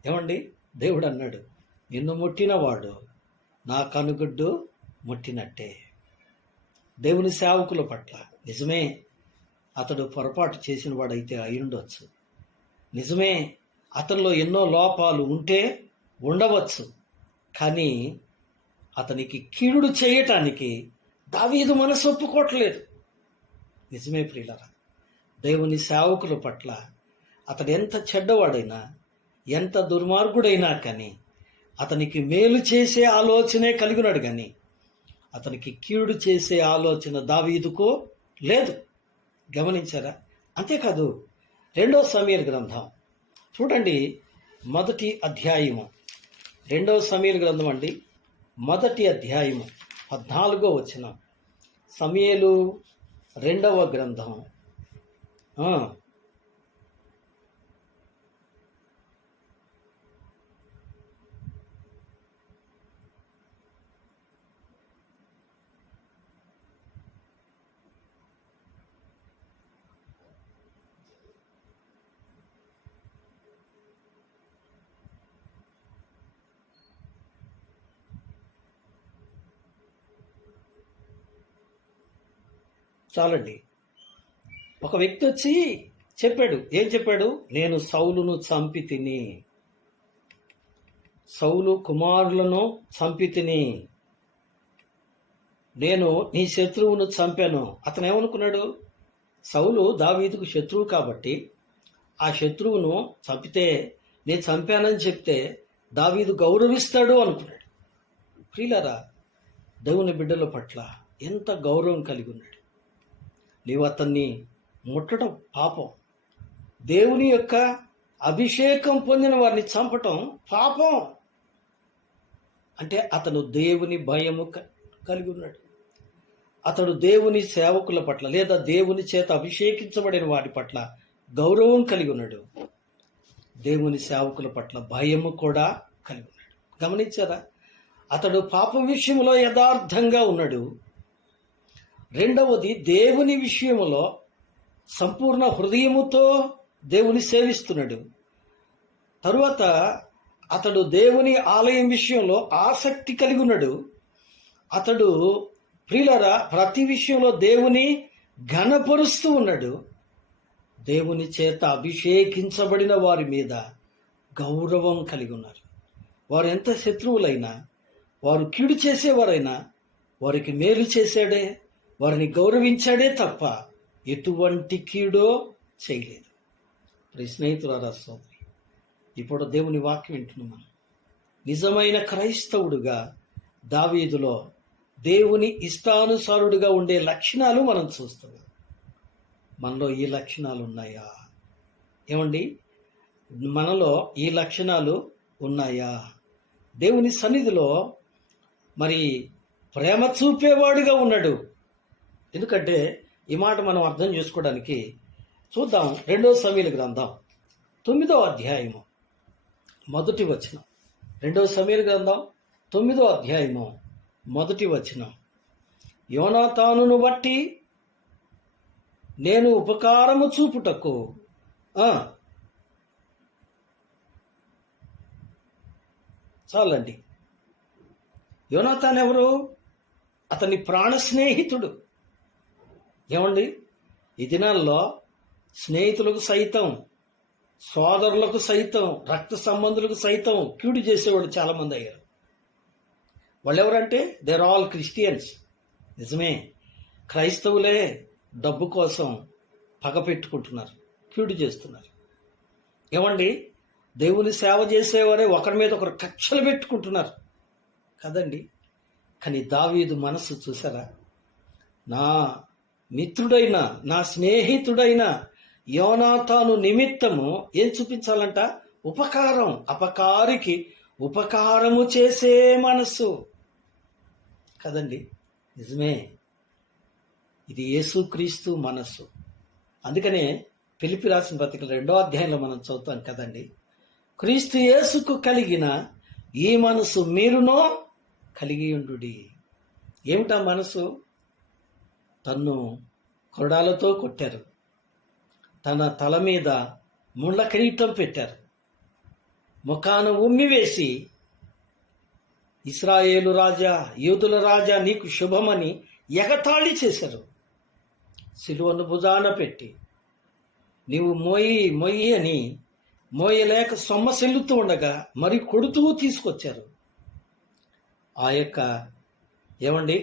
ఏమండి? దేవుడు అన్నాడు, నిన్ను ముట్టినవాడు నా కనుగుడ్డు ముట్టినట్టే. దేవుని సేవకుల పట్ల నిజమే అతడు పొరపాటు చేసిన వాడైతే అయి ఉండవచ్చు. నిజమే అతనిలో ఎన్నో లోపాలు ఉండవచ్చు. కానీ అతనికి కీడు చేయటానికి దావీదు మనసు ఒప్పుకోవట్లేదు. నిజమే ప్రియులారా, దేవుని సేవకుల పట్ల అతడు ఎంత చెడ్డవాడైనా, ఎంత దుర్మార్గుడైనా కానీ అతనికి మేలు చేసే ఆలోచనే కలిగి ఉన్నాడు, కానీ అతనికి కీడు చేసే ఆలోచన దావీదుకు లేదు. గమనించారా? అంతేకాదు 2 సమూయేలు గ్రంథం చూడండి, 1వ అధ్యాయము. 2 సమూయేలు గ్రంథం అండి, 1వ అధ్యాయము 14వ వచనం. సమూయేలు 2వ గ్రంథం చాలండి. ఒక వ్యక్తి వచ్చి చెప్పాడు. ఏం చెప్పాడు? నేను సౌలును చంపి తిని, సౌలు కుమారులను చంపి తిని, నేను నీ శత్రువును చంపాను. అతను ఏమనుకున్నాడు? సౌలు దావీదుకు శత్రువు కాబట్టి ఆ శత్రువును చంపితే, నేను చంపానని చెప్తే దావీదు గౌరవిస్తాడు అనుకున్నాడు. ప్రియులారా, దేవుని బిడ్డల పట్ల ఎంత గౌరవం కలిగి ఉన్నాడు. నీవు అతన్ని ముట్టడం పాపం. దేవుని యొక్క అభిషేకం పొందిన వారిని చంపటం పాపం. అంటే అతను దేవుని భయము కలిగి ఉన్నాడు. అతడు దేవుని సేవకుల పట్ల లేదా దేవుని చేత అభిషేకించబడిన వారి పట్ల గౌరవం కలిగి ఉన్నాడు. దేవుని సేవకుల పట్ల భయము కూడా కలిగి ఉన్నాడు. గమనించారా? అతడు పాపం విషయంలో యథార్థంగా ఉన్నాడు. రెండవది, దేవుని విషయంలో సంపూర్ణ హృదయముతో దేవుని సేవిస్తున్నాడు. తరువాత అతడు దేవుని ఆలయం విషయంలో ఆసక్తి కలిగి ఉన్నాడు. అతడు ప్రియులారా ప్రతి విషయంలో దేవుని ఘనపరుస్తూ ఉన్నాడు. దేవుని చేత అభిషేకించబడిన వారి మీద గౌరవం కలిగి ఉన్నారు. వారు ఎంత శత్రువులైనా, వారు కీడు చేసేవారైనా వారికి మేలు చేశాడే, వారిని గౌరవించాడే తప్ప ఎటువంటి కీడో చేయలేదు. స్నేహితులారా, సోదరి, ఇప్పుడు దేవుని వాక్యం వింటున్నాం మనం. నిజమైన క్రైస్తవుడుగా దావీదులో దేవుని ఇష్టానుసారుడుగా ఉండే లక్షణాలు మనం చూస్తున్నాం. మనలో ఈ లక్షణాలు ఉన్నాయా? ఏమండి, మనలో ఈ లక్షణాలు ఉన్నాయా? దేవుని సన్నిధిలో మరి ప్రేమ చూపేవాడుగా ఉన్నాడు. ఎందుకంటే ఈ మాట మనం అర్థం చేసుకోవడానికి చూద్దాం. 2 సమూయేలు గ్రంథం 9వ అధ్యాయము 1వ వచనం. 2 సమూయేలు గ్రంథం 9వ అధ్యాయము 1వ వచనం. యోనాతానును బట్టి నేను ఉపకారము చూపుటకు చాలండి. యోనాతాన్ ఎవరు? అతని ప్రాణ స్నేహితుడు. ఏమండి, ఈ దినాల్లో స్నేహితులకు సైతం, సోదరులకు సైతం, రక్త సంబంధులకు సైతం కీడు చేసేవాళ్ళు చాలామంది అయ్యారు. వాళ్ళు ఎవరంటే దేర్ ఆల్ క్రిస్టియన్స్. నిజమే, క్రైస్తవులే డబ్బు కోసం పగ పెట్టుకుంటున్నారు, కీడు చేస్తున్నారు. ఏమండి, దేవుని సేవ చేసేవారే ఒకరి మీద ఒకరు కక్షలు పెట్టుకుంటున్నారు కదండి. కానీ దావీదు మనసు చూసారా? నా మిత్రుడైన, నా స్నేహితుడైన యోనాతాను నిమిత్తము ఏం చూపించాలంట? ఉపకారం. అపకారికి ఉపకారము చేసే మనస్సు కదండి. నిజమే, ఇది యేసుక్రీస్తు మనస్సు. అందుకనే ఫిలిప్పీ రాసిన పత్రిక 2వ అధ్యాయంలో మనం చదువుతాం కదండి, క్రీస్తు యేసుకు కలిగిన ఈ మనసు మీరునో కలిగి ఉండుడి. ఏమిటా మనసు? తన్ను కొరడాలతో కొట్టారు, తన తల మీద ముళ్ళ కిరీటం పెట్టారు, ముఖాన ఉమ్మివేసి ఇశ్రాయేలు రాజా, యూదుల రాజా నీకు శుభమని ఎగతాళి చేశారు. సిలువను భుజాన పెట్టి నీవు మొయ్యి అని మోయలేక సొమ్మసిల్లుతూ ఉండగా మరి కొడుతూ తీసుకొచ్చారు. ఆ యొక్క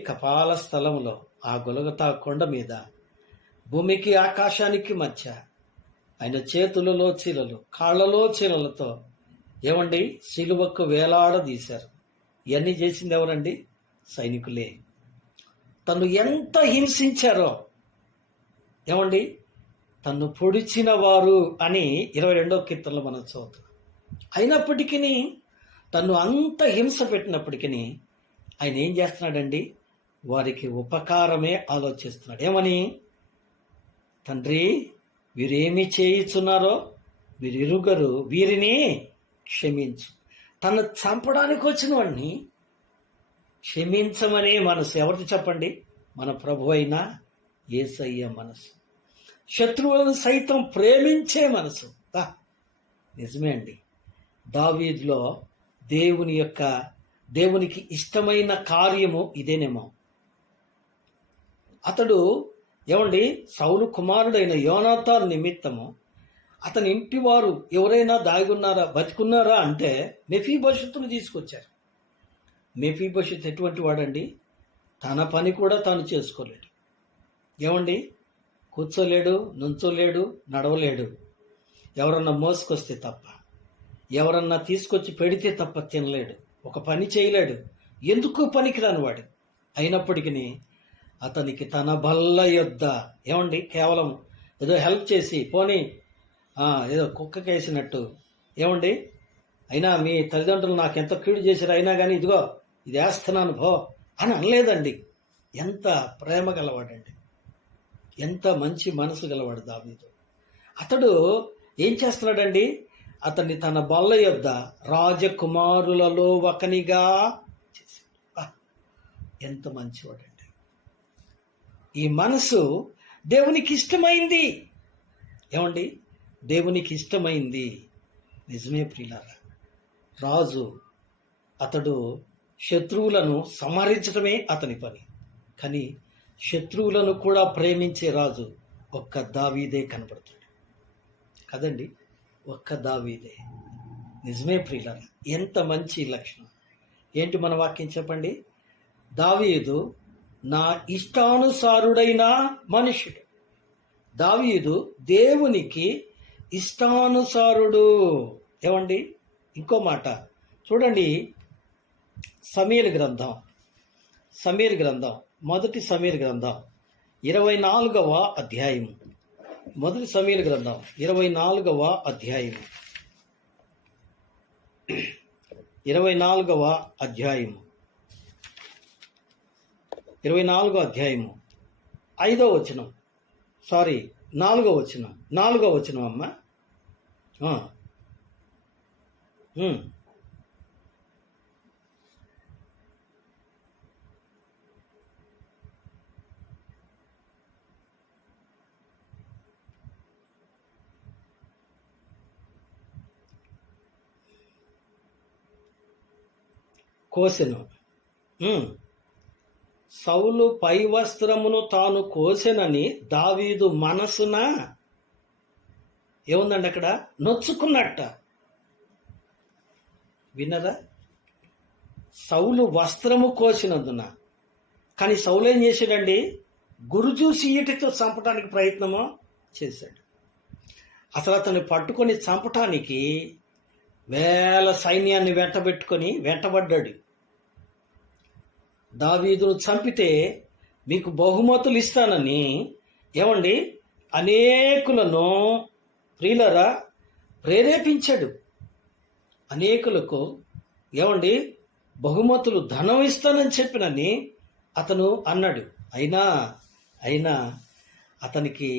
కపాల స్థలంలో, ఆ గొలగతా కొండ మీద, భూమికి ఆకాశానికి మధ్య ఆయన చేతులలో చీలలు, కాళ్లలో చీలలతో ఏమండి సిలువకు వేలాడదీశారు. ఇవన్నీ చేసింది ఎవరండి? సైనికులే. తను ఎంత హింసించారో, ఏమండి తను పొడిచిన వారు అని 22వ కీర్తనలో మనం చదువుతాం. అయినప్పటికీ తను అంత హింస పెట్టినప్పటికీ ఆయన ఏం చేస్తున్నాడండి? వారికి ఉపకారమే ఆలోచిస్తున్నాడు. ఏమని? తండ్రి, వీరేమి చేయుచున్నారో వీరిరుగరు, వీరిని క్షమించు. తను చంపడానికి వచ్చిన వాడిని క్షమించమనే మనసు ఎవరిది చెప్పండి? మన ప్రభు అయిన యేసయ్య మనసు. శత్రువులను సైతం ప్రేమించే మనసు. నిజమే అండి. దావీదులో దేవునికి ఇష్టమైన కార్యము ఇదేనేమో. అతడు ఏమండి సౌలు కుమారుడైన యోనాతాను నిమిత్తము అతని ఇంటి వారు ఎవరైనా దాగున్నారా, బతికున్నారా అంటే మెఫీబోషెతును తీసుకొచ్చారు. మెఫీబోషెతు ఎటువంటి వాడండి? తన పని కూడా తాను చేసుకోలేడు. ఏమండి కూర్చోలేడు, నుంచోలేడు, నడవలేడు. ఎవరన్నా మోసుకొస్తే తప్ప, ఎవరన్నా తీసుకొచ్చి పెడితే తప్ప తినలేడు. ఒక పని చేయలేడు. ఎందుకు పనికిరాని వాడు. అయినప్పటికీ అతనికి తన బల్ల యొద్ద ఏమండి కేవలం ఏదో హెల్ప్ చేసి పోనీ ఏదో కుక్కకేసినట్టు, ఏమండి అయినా మీ తల్లిదండ్రులు నాకు ఎంత కీడు చేశారు, అయినా కానీ ఇదిగో ఇది వేస్తున్నాను భో అని అనలేదండి. ఎంత ప్రేమ గలవాడండి, ఎంత మంచి మనసు గలవాడు దావీదు. అతడు ఏం చేస్తున్నాడండి? అతన్ని తన బల్ల యొద్ద రాజకుమారులలో ఒకనిగా చేశాడు. ఎంత మంచివాడండి. ఈ మనసు దేవునికి ఇష్టమైంది. ఏమండి దేవునికి ఇష్టమైంది. నిజమే ప్రియులారా. రాజు అతడు శత్రువులను సంహరించడమే అతని పని. కానీ శత్రువులను కూడా ప్రేమించే రాజు ఒక్క దావీదే కనబడుతాడు కదండి. ఒక్క దావీదే. నిజమే ప్రియులారా. ఎంత మంచి లక్షణం. ఏంటి మన వాక్యం చెప్పండి? దావీదు నా ఇష్టానుసారుడైన మనుషుడు. దావీదు దేవునికి ఇష్టానుసారుడు. ఏమండి ఇంకో మాట చూడండి. సమూయేలు గ్రంథం మొదటి సమూయేలు గ్రంథం 24వ అధ్యాయం. మొదటి సమూయేలు గ్రంథం 24వ అధ్యాయం 24వ అధ్యాయము 24వ అధ్యాయము 5వ వచనం, 4వ వచనం అమ్మ. కోసెను. సౌలు పై వస్త్రమును తాను కోసెనని దావీదు మనసున ఏముందండి అక్కడ? నొచ్చుకున్నట్ట. విన్నరా? సౌలు వస్త్రము కోసినందున. కానీ సౌలు ఏం చేశాడండి? గురు చూసి ఈటితో చంపడానికి ప్రయత్నము చేశాడు. అసలు అతన్ని పట్టుకొని చంపటానికి వేల సైన్యాన్ని వెంటబడ్డాడు. దావీదును చంపితే మీకు బహుమతులు ఇస్తానని ఏమండి అనేకులను ప్రియులరా ప్రేరేపించాడు. అనేకులకు ఏమండి బహుమతులు ధనం ఇస్తానని చెప్పినని అతను అన్నాడు. అయినా అతనికి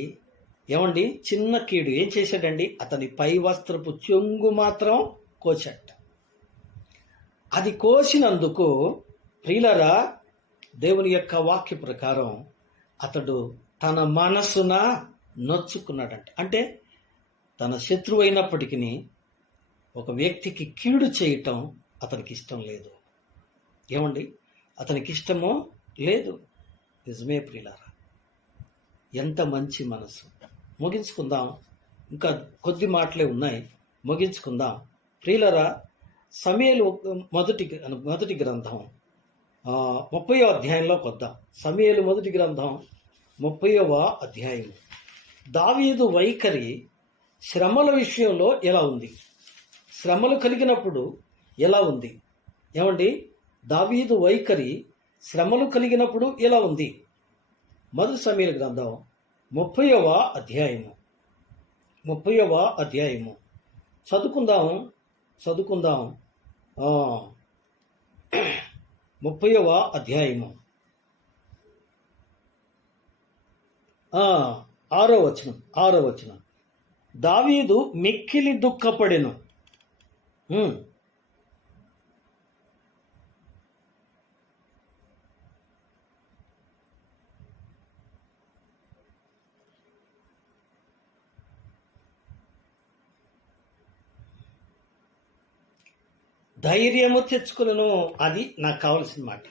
ఏమండి చిన్న కీడు ఏం చేశాడండి? అతని పై వస్త్రపు చెంగు మాత్రం కోచట. అది కోసినందుకు ప్రియులరా దేవుని యొక్క వాక్య ప్రకారం అతడు తన మనసున నొచ్చుకున్నాడంట. అంటే తన శత్రువు అయినప్పటికీ ఒక వ్యక్తికి కీడు చేయటం అతనికి ఇష్టం లేదు. ఏమండి అతనికి ఇష్టమో లేదు. నిజమే ప్రియులారా. ఎంత మంచి మనసు. ముగించుకుందాం. ఇంకా కొద్ది మాటలే ఉన్నాయి, ముగించుకుందాం ప్రియులారా. సమూయేలు మొదటి గ్రంథం 30వ అధ్యాయంలోకి వద్దాం. సమూయేలు మొదటి గ్రంథం 30వ అధ్యాయం. దావీదు వైఖరి శ్రమల విషయంలో ఎలా ఉంది? శ్రమలు కలిగినప్పుడు ఎలా ఉంది? ఏమండి, దావీదు వైఖరి శ్రమలు కలిగినప్పుడు ఎలా ఉంది? మొదటి సమూయేలు గ్రంథం 30వ అధ్యాయము చదువుకుందాం 30వ అధ్యాయము 6వ వచనం. దావీదు మిక్కిలి దుఃఖపడెను. ధైర్యము తెచ్చుకును. అది నాకు కావలసిన మాట.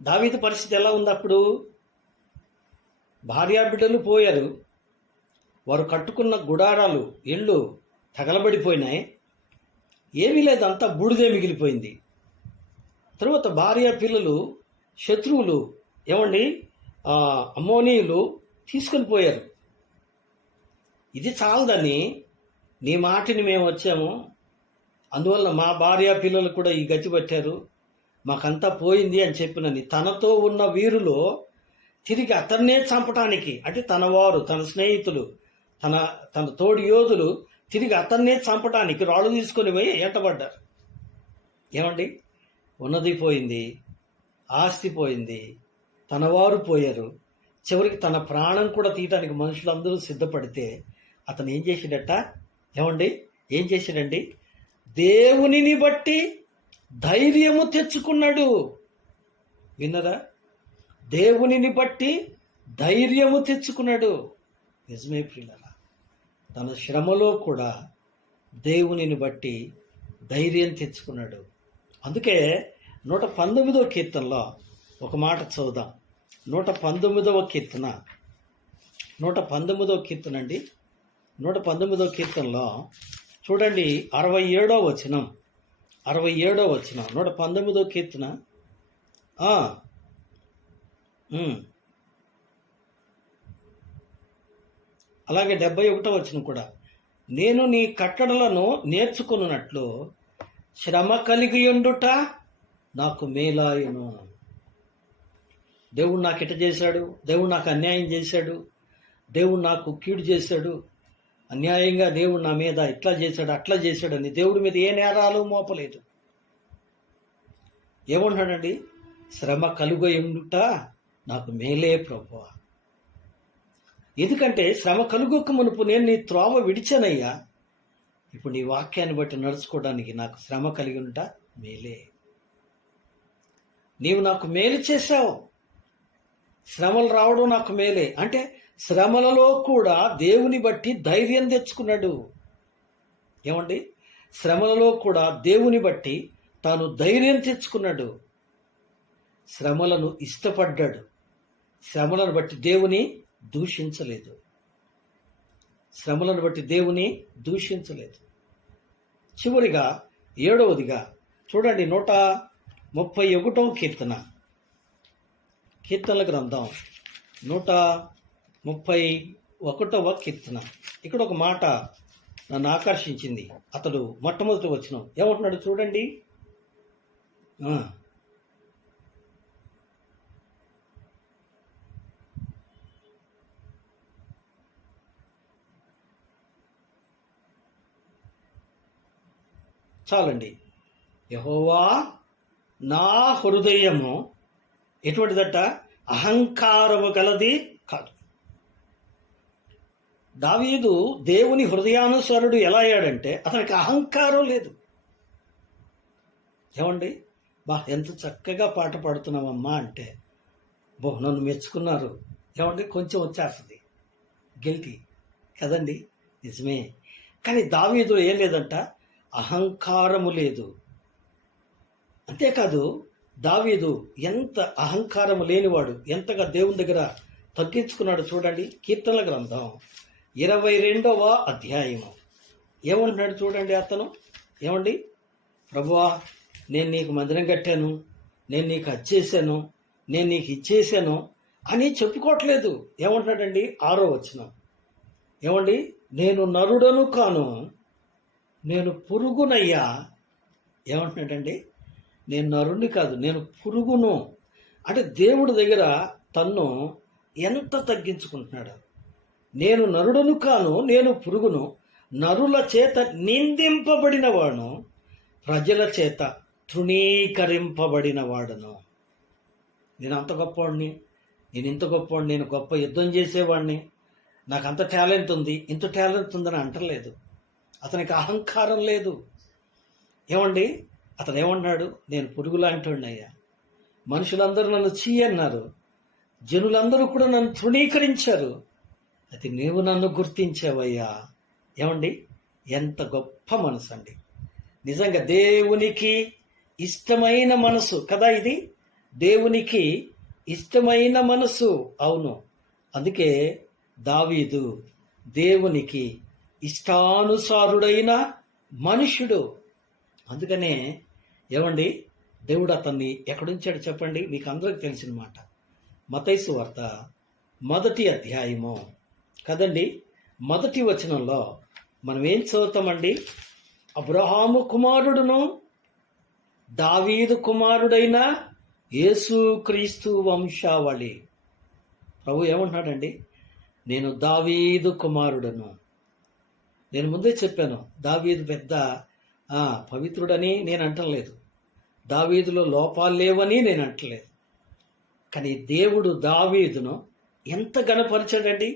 దావీదు పరిస్థితి ఎలా ఉంది అప్పుడు? భార్యాబిడ్డలు పోయారు, వారు కట్టుకున్న గుడారాలు ఇళ్ళు తగలబడిపోయినాయి, ఏమీ లేదు, అంతా బూడిదే మిగిలిపోయింది. తరువాత భార్య పిల్లలు శత్రువులు ఏమండి అమ్మోనీయులు తీసుకొని పోయారు. ఇది చాలదని నీ మాటిని మేము వచ్చాము, అందువల్ల మా భార్య పిల్లలు కూడా ఈ గతి పట్టారు, మాకంతా పోయింది అని చెప్పినని తనతో ఉన్న వీరులో తిరిగి అతన్నే చంపటానికి, అంటే తన వారు, తన స్నేహితులు, తన తోడి యోధులు తిరిగి అతన్నే చంపటానికి రాళ్ళు తీసుకొని పోయి ఎంటబడ్డారు. ఏమండి, ఉన్నది పోయింది, ఆస్తి పోయింది, తన వారు పోయారు, చివరికి తన ప్రాణం కూడా తీయటానికి మనుషులందరూ సిద్ధపడితే అతను ఏం చేశాడట? ఏమండి, ఏం చేశాడండి? దేవునిని బట్టి ధైర్యము తెచ్చుకున్నాడు. విన్నరా? దేవునిని బట్టి ధైర్యము తెచ్చుకున్నాడు. నిజమే ప్రియులారా, తన శ్రమలో కూడా దేవునిని బట్టి ధైర్యం తెచ్చుకున్నాడు. అందుకే 119వ కీర్తనలో ఒక మాట చదువుదాం. 119వ కీర్తన అండి. 119వ కీర్తనలో చూడండి 67వ వచనం. 119వ కీర్తన అలాగే 71వ వచనం కూడా. నేను నీ కట్టడలను నేర్చుకున్నట్లు శ్రమ కలిగి ఉండుట నాకు మేలాయును. దేవుడు నాకు ఇట చేశాడు, దేవుడు నాకు అన్యాయం చేశాడు, దేవుడు నాకు కీడు చేశాడు, అన్యాయంగా దేవుడు నా మీద ఇట్లా చేశాడు అట్లా చేశాడని దేవుడి మీద ఏ నేరాలు మోపలేదు. ఏమంటున్నాడండి? శ్రమ కలుగ ఉండుట నాకు మేలే ప్రభువా. ఎందుకంటే శ్రమ కలుగొక్క మునుపు నేను నీ త్రోవ విడిచానయ్యా, ఇప్పుడు నీ వాక్యాన్ని బట్టి నడుచుకోవడానికి నాకు శ్రమ కలిగి ఉంట మేలే. నీవు నాకు మేలు చేశావు, శ్రమలు రావడం నాకు మేలే. అంటే శ్రమలలో కూడా దేవుని బట్టి ధైర్యం తెచ్చుకున్నాడు. ఏమండి, శ్రమలలో కూడా దేవుని బట్టి తాను ధైర్యం తెచ్చుకున్నాడు. శ్రమలను ఇష్టపడ్డాడు, శ్రమలను బట్టి దేవుని దూషించలేదు. చివరిగా 7వదిగా చూడండి 131వ కీర్తనల గ్రంథం 131వ కీర్తన. ఇక్కడ ఒక మాట నన్ను ఆకర్షించింది. అతడు మొట్టమొదటి వచనం ఏమంటున్నాడు చూడండి. చాలండి. యెహోవా నా హృదయము ఎటువంటిదట? అహంకారము గలది కాదు. దావీదు దేవుని హృదయానుసారుడు ఎలా అయ్యాడంటే అతనికి అహంకారం లేదు. ఏమండి, ఎంత చక్కగా పాట పాడుతున్నావమ్మా అంటే నన్ను మెచ్చుకున్నారు. ఏమండి, కొంచెం వచ్చేస్తుంది, గిల్టీ కదండి, నిజమే. కానీ దావీదు ఏం లేదంట, అహంకారము లేదు. అంతేకాదు దావీదు ఎంత అహంకారము లేనివాడు, ఎంతగా దేవుని దగ్గర తగ్గించుకున్నాడు చూడండి. కీర్తనల గ్రంథం 22వ అధ్యాయము ఏమంటున్నాడు చూడండి. అతను ఏమండి, ప్రభువా నేను నీకు మందిరం కట్టాను, నేను నీకు అచ్చేసాను, నేను నీకు ఇచ్చేసాను అని చెప్పుకోవట్లేదు. ఏమంటున్నాడండి 6వ వచనం. ఏమండి, నేను నరుడను కాను, నేను పురుగునయ్యా. ఏమంటున్నాడండి? నేను నరుణ్ణి కాదు, నేను పురుగును. అంటే దేవుడి దగ్గర తన్ను ఎంత తగ్గించుకుంటున్నాడు. నేను నరుడును కాను, నేను పురుగును, నరుల చేత నిందింపబడిన వాడును, ప్రజల చేత తృణీకరింపబడిన వాడును. నేను అంత గొప్పవాడిని, నేను ఇంత గొప్పవాడిని, నేను గొప్ప యుద్ధం చేసేవాడిని, నాకు అంత టాలెంట్ ఉంది, ఇంత టాలెంట్ ఉందని అంటలేదు. అతనికి అహంకారం లేదు. ఏమండి? అతను ఏమన్నాడు? నేను పురుగులాంటి వాడినయ్యా. మనుషులందరూ నన్ను చీ అన్నారు, జనులందరూ కూడా నన్ను తృణీకరించారు, అది నీవు నన్ను గుర్తించావయ్యా. ఏమండి? ఎంత గొప్ప మనసు అండి. నిజంగా దేవునికి ఇష్టమైన మనసు కదా ఇది. దేవునికి ఇష్టమైన మనసు. అవును, అందుకే దావీదు దేవునికి ఇష్టానుసారుడైన మనుష్యుడు. అందుకనే ఏమండి, దేవుడు అతన్ని ఎక్కడుంచాడు చెప్పండి? మీకు అందరికి తెలిసిన మాట. మత్తయి సువార్త 1వ అధ్యాయము కదండి, 1వ వచనంలో మనం ఏం చదువుతామండి? అబ్రహాము కుమారుడును దావీదు కుమారుడైన యేసుక్రీస్తు వంశావళి. ప్రభు ఏమంటున్నాడండి? నేను దావీదు కుమారుడను. నేను ముందే చెప్పాను, దావీదు పెద్ద పవిత్రుడని నేను అంటలేదు, దావీదులో లోపాలు లేవని నేను అంటలేదు. కానీ దేవుడు దావీదును ఎంత ఘనపరిచాడండి.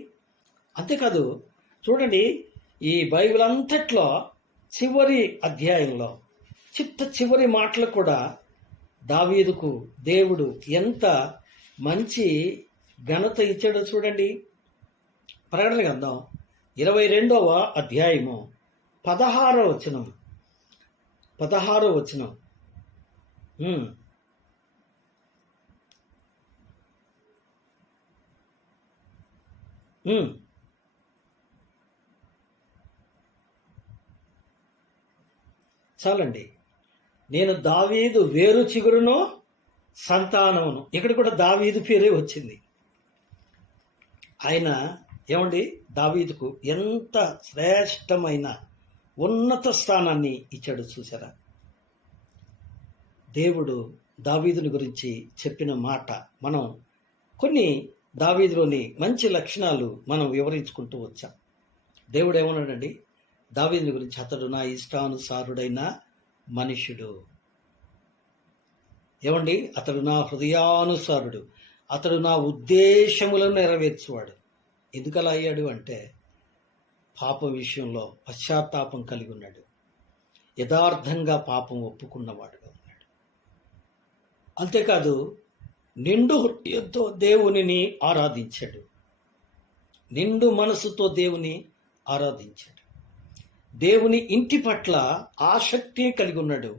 అంతేకాదు, చూడండి, ఈ బైబిల్ అంతట్లో చివరి అధ్యాయంలో చివరి మాటలు కూడా దావీదుకు దేవుడు ఎంత మంచి ఘనత ఇచ్చాడో చూడండి. ప్రకటన గ్రంథం 22వ అధ్యాయము 16వ వచనం. 16వ వచనం. చాలండి. నేను దావీదు వేరు చిగురును సంతానమును. ఇక్కడ కూడా దావీదు పేరే వచ్చింది. ఆయన ఏమండి, దావీదుకు ఎంత శ్రేష్టమైన ఉన్నత స్థానాన్ని ఇచ్చాడు చూసారా. దేవుడు దావీదుని గురించి చెప్పిన మాట మనం కొన్ని దావీదులోని మంచి లక్షణాలు మనం వివరించుకుంటూ వచ్చాం. దేవుడు ఏమన్నాడండి దావీదుని గురించి? అతడు నా ఇష్టానుసారుడైన మనుష్యుడు. ఏమండి? అతడు నా హృదయానుసారుడు, అతడు నా ఉద్దేశములను నెరవేర్చువాడు. ఎందుకలా అయ్యాడు అంటే పాపం విషయంలో పశ్చాత్తాపం కలిగి ఉన్నాడు, యథార్థంగా పాపం ఒప్పుకున్నవాడుగా ఉన్నాడు. అంతేకాదు, నిండు హృదయంతో దేవునిని ఆరాధించాడు, నిండు మనసుతో దేవుని ఆరాధించాడు, దేవుని ఇంటి పట్ల ఆసక్తి కలిగి ఉన్నాడు,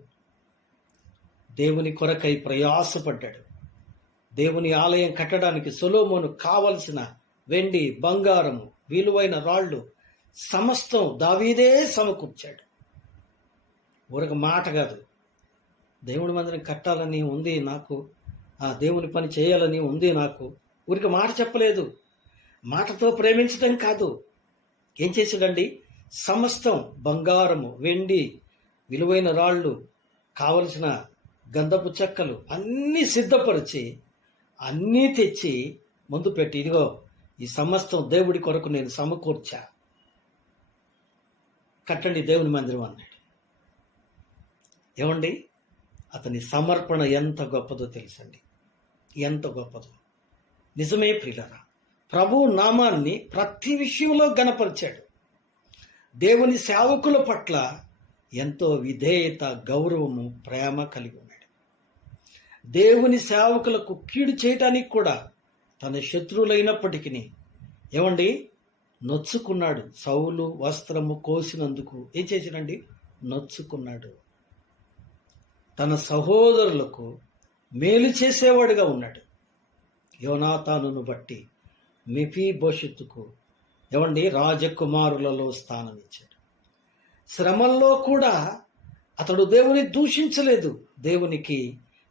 దేవుని కొరకై ప్రయాసపడ్డాడు. దేవుని ఆలయం కట్టడానికి సొలొమోను కావలసిన వెండి, బంగారము, విలువైన రాళ్ళు సమస్తం దావీదే సమకూర్చాడు. ఊరక మాట కాదు, దేవుని మందిరం కట్టాలని ఉంది నాకు, దేవుని పని చేయాలని ఉంది నాకు, ఊరికి మాట చెప్పలేదు. మాటతో ప్రేమించడం కాదు, ఏం చేశాడండి? సమస్తం బంగారము, వెండి, విలువైన రాళ్ళు, కావలసిన గంధపు చెక్కలు అన్నీ సిద్ధపరిచి అన్నీ తెచ్చి ముందు పెట్టి, ఇదిగో ఈ సమస్తం దేవుడి కొరకు నేను సమకూర్చా, కట్టండి దేవుని మందిరం అన్నాడు. ఏమండి? అతని సమర్పణ ఎంత గొప్పదో తెలుసండి, ఎంత గొప్పదో. నిజమే ప్రియులారా, ప్రభు నామాన్ని ప్రతి విషయంలో గణపరిచాడు. దేవుని సేవకుల పట్ల ఎంతో విధేయత, గౌరవము, ప్రేమ కలిగి ఉన్నాడు. దేవుని సేవకులకు కీడు చేయటానికి కూడా తన శత్రువులైనప్పటికీ ఏమండి నొచ్చుకున్నాడు. సౌలు వస్త్రము కోసినందుకు ఏం చేశాడండి? నొచ్చుకున్నాడు. తన సహోదరులకు మేలు చేసేవాడుగా ఉన్నాడు. యోనాతానును బట్టి మెఫీబోషెతుకు ఏమండి రాజకుమారులలో స్థానం ఇచ్చాడు. శ్రమల్లో కూడా అతడు దేవుని దూషించలేదు, దేవునికి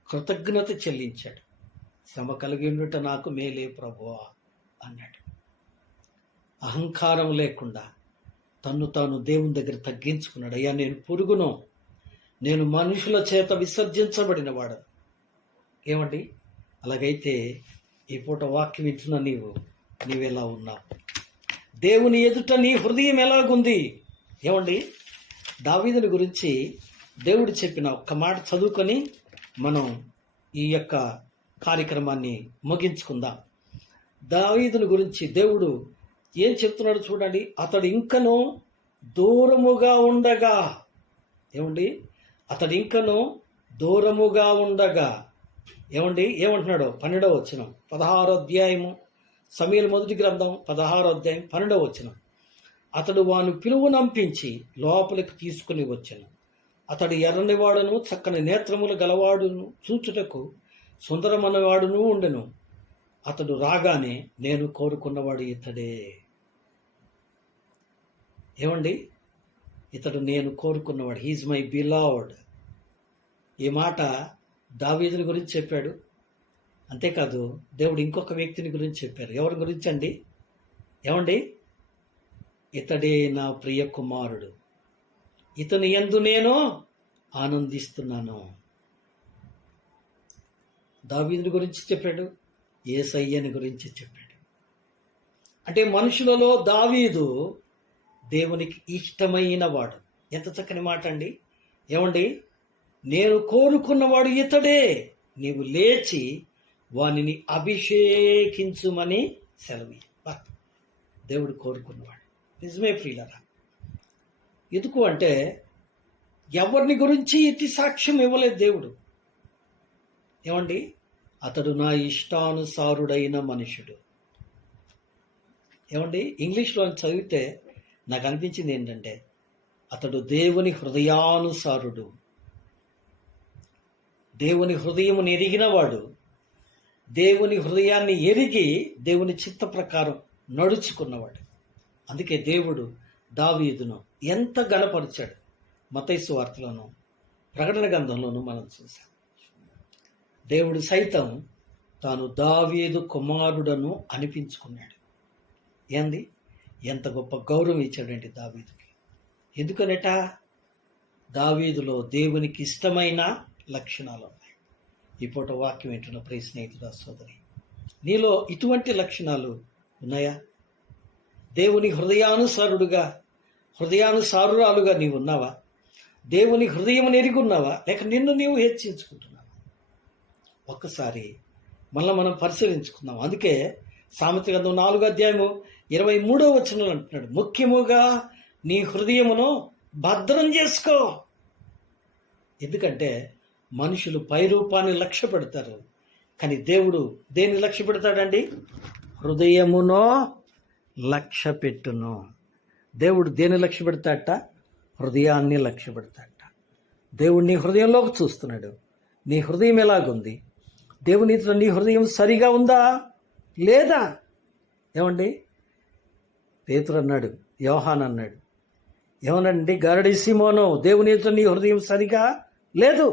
కృతజ్ఞత చెల్లించాడు. శ్రమ కలిగి ఉండుట నాకు మేలే ప్రభువా అన్నాడు. అహంకారం లేకుండా తన్ను తాను దేవుని దగ్గర తగ్గించుకున్నాడు. అయ్యా, నేను పురుగును, నేను మనుషుల చేత విసర్జించబడిన వాడు. ఏమండి? అలాగైతే ఈ పూట వాక్యం వింటున్న నీవెలా ఉన్నావు? దేవుని ఎదుట నీ హృదయం ఎలాగుంది? ఏమండి? దావీదుని గురించి దేవుడు చెప్పిన ఒక్క మాట చదువుకొని మనం ఈ యొక్క కార్యక్రమాన్ని ముగించుకుందాం. దావీదుని గురించి దేవుడు ఏం చెప్తున్నాడు చూడండి. అతడు ఇంకనూ దూరముగా ఉండగా, ఏమండి? అతడు ఇంకనూ దూరముగా ఉండగా, ఏమండి? ఏమంటున్నాడు? 12వ వచనం, 16వ అధ్యాయము సమూయేలు మొదటి గ్రంథం 16వ అధ్యాయం 12వ వచనం. అతడు వాని పిలువనంపించి లోపలికి తీసుకుని వచ్చెను. అతడు ఎర్రనివాడును, చక్కని నేత్రములు గలవాడును, చూచుటకు సుందరమన్నవాడును ఉండెను. అతడు రాగానే నేను కోరుకున్నవాడు ఇతడే. ఏమండి? ఇతడు నేను కోరుకున్నవాడు. He's my beloved. ఈ మాట దావీదుని గురించి చెప్పాడు. అంతేకాదు దేవుడు ఇంకొక వ్యక్తిని గురించి చెప్పారు. ఎవరి గురించి అండి? ఏమండి? ఇతడే నా ప్రియ కుమారుడు, ఇతని యందు నేను ఆనందిస్తున్నాను. దావీదుని గురించి చెప్పాడు, యేసయ్యని గురించి చెప్పాడు. అంటే మనుషులలో దావీదు దేవునికి ఇష్టమైన వాడు. ఎంత చక్కని మాట అండి. ఏమండి? నేను కోరుకున్నవాడు ఇతడే, నీవు లేచి వానిని అభిషేకించుమని సెలవు. దేవుడు కోరుకున్నవాడు. నిజమే ప్రియులారా. ఎందుకు అంటే ఎవరిని గురించి ఇట్టి సాక్ష్యం ఇవ్వలేదు దేవుడు. ఏమండి? అతడు నా ఇష్టానుసారుడైన మనుషుడు. ఏమండి? ఇంగ్లీష్లో చదివితే నాకు అనిపించింది ఏంటంటే అతడు దేవుని హృదయానుసారుడు. దేవుని హృదయమును ఎరిగినవాడు, దేవుని హృదయాన్ని ఎరిగి దేవుని చిత్త ప్రకారం నడుచుకున్నవాడు. అందుకే దేవుడు దావీదును ఎంత ఘనపరిచాడు. మత్తయి సువార్తలోను, ప్రకటన గ్రంథంలోనూ మనం చూసాం. దేవుడు సైతం తాను దావీదు కుమారుడను అనిపించుకున్నాడు. ఏంది? ఎంత గొప్ప గౌరవం ఇచ్చాడండి దావీదుకి. ఎందుకనట? దావీదులో దేవునికి ఇష్టమైన లక్షణాలు ఉన్నాయి. ఈ పూట వాక్యం వింటున్న ప్రియ స్నేహితుడా, సోదరి, నీలో ఇటువంటి లక్షణాలు ఉన్నాయా? దేవుని హృదయానుసారురాలుగా నీవు ఉన్నావా? దేవుని హృదయం ఎరిగి ఉన్నావా? లేక నిన్ను నీవు హెచ్చించుకుంటున్నావా? ఒక్కసారి మనం పరిశీలించుకుందాం. అందుకే సామెతల గ్రంథం 4వ అధ్యాయము 23వ వచనంలో అంటున్నాడు, ముఖ్యముగా నీ హృదయమును భద్రం చేసుకో. ఎందుకంటే మనుషులు పైరూపాన్ని లక్ష్య పెడతారు, కానీ దేవుడు దేన్ని లక్ష్య పెడతాడండి? హృదయమునో లక్ష్య పెట్టును. దేవుడు దేన్ని లక్ష్య పెడతాడట? హృదయాన్ని లక్ష్య పెడతాడట. దేవుడు నీ హృదయంలోకి చూస్తున్నాడు. నీ హృదయం ఎలాగుంది? దేవునితో నీ హృదయం సరిగా ఉందా లేదా? ఏమండి? పేతురు అన్నాడు, యోహాన్ అన్నాడు, ఏమనండి? గారడి సీమోను, దేవునితో నీ హృదయం సరిగా లేదు.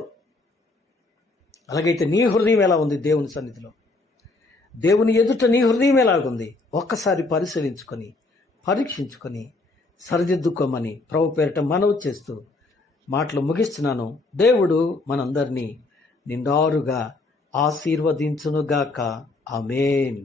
అలాగైతే నీ హృదయం ఎలా ఉంది దేవుని సన్నిధిలో? దేవుని ఎదుట నీ హృదయం ఎలాగుంది? ఒక్కసారి పరిశీలించుకొని, పరీక్షించుకొని సరిదిద్దుకోమని ప్రభు పేరిట మనవి చేస్తూ మాటలు ముగిస్తున్నాను. దేవుడు మనందరినీ నిండారుగా ఆశీర్వదించునుగాక. ఆమేన్.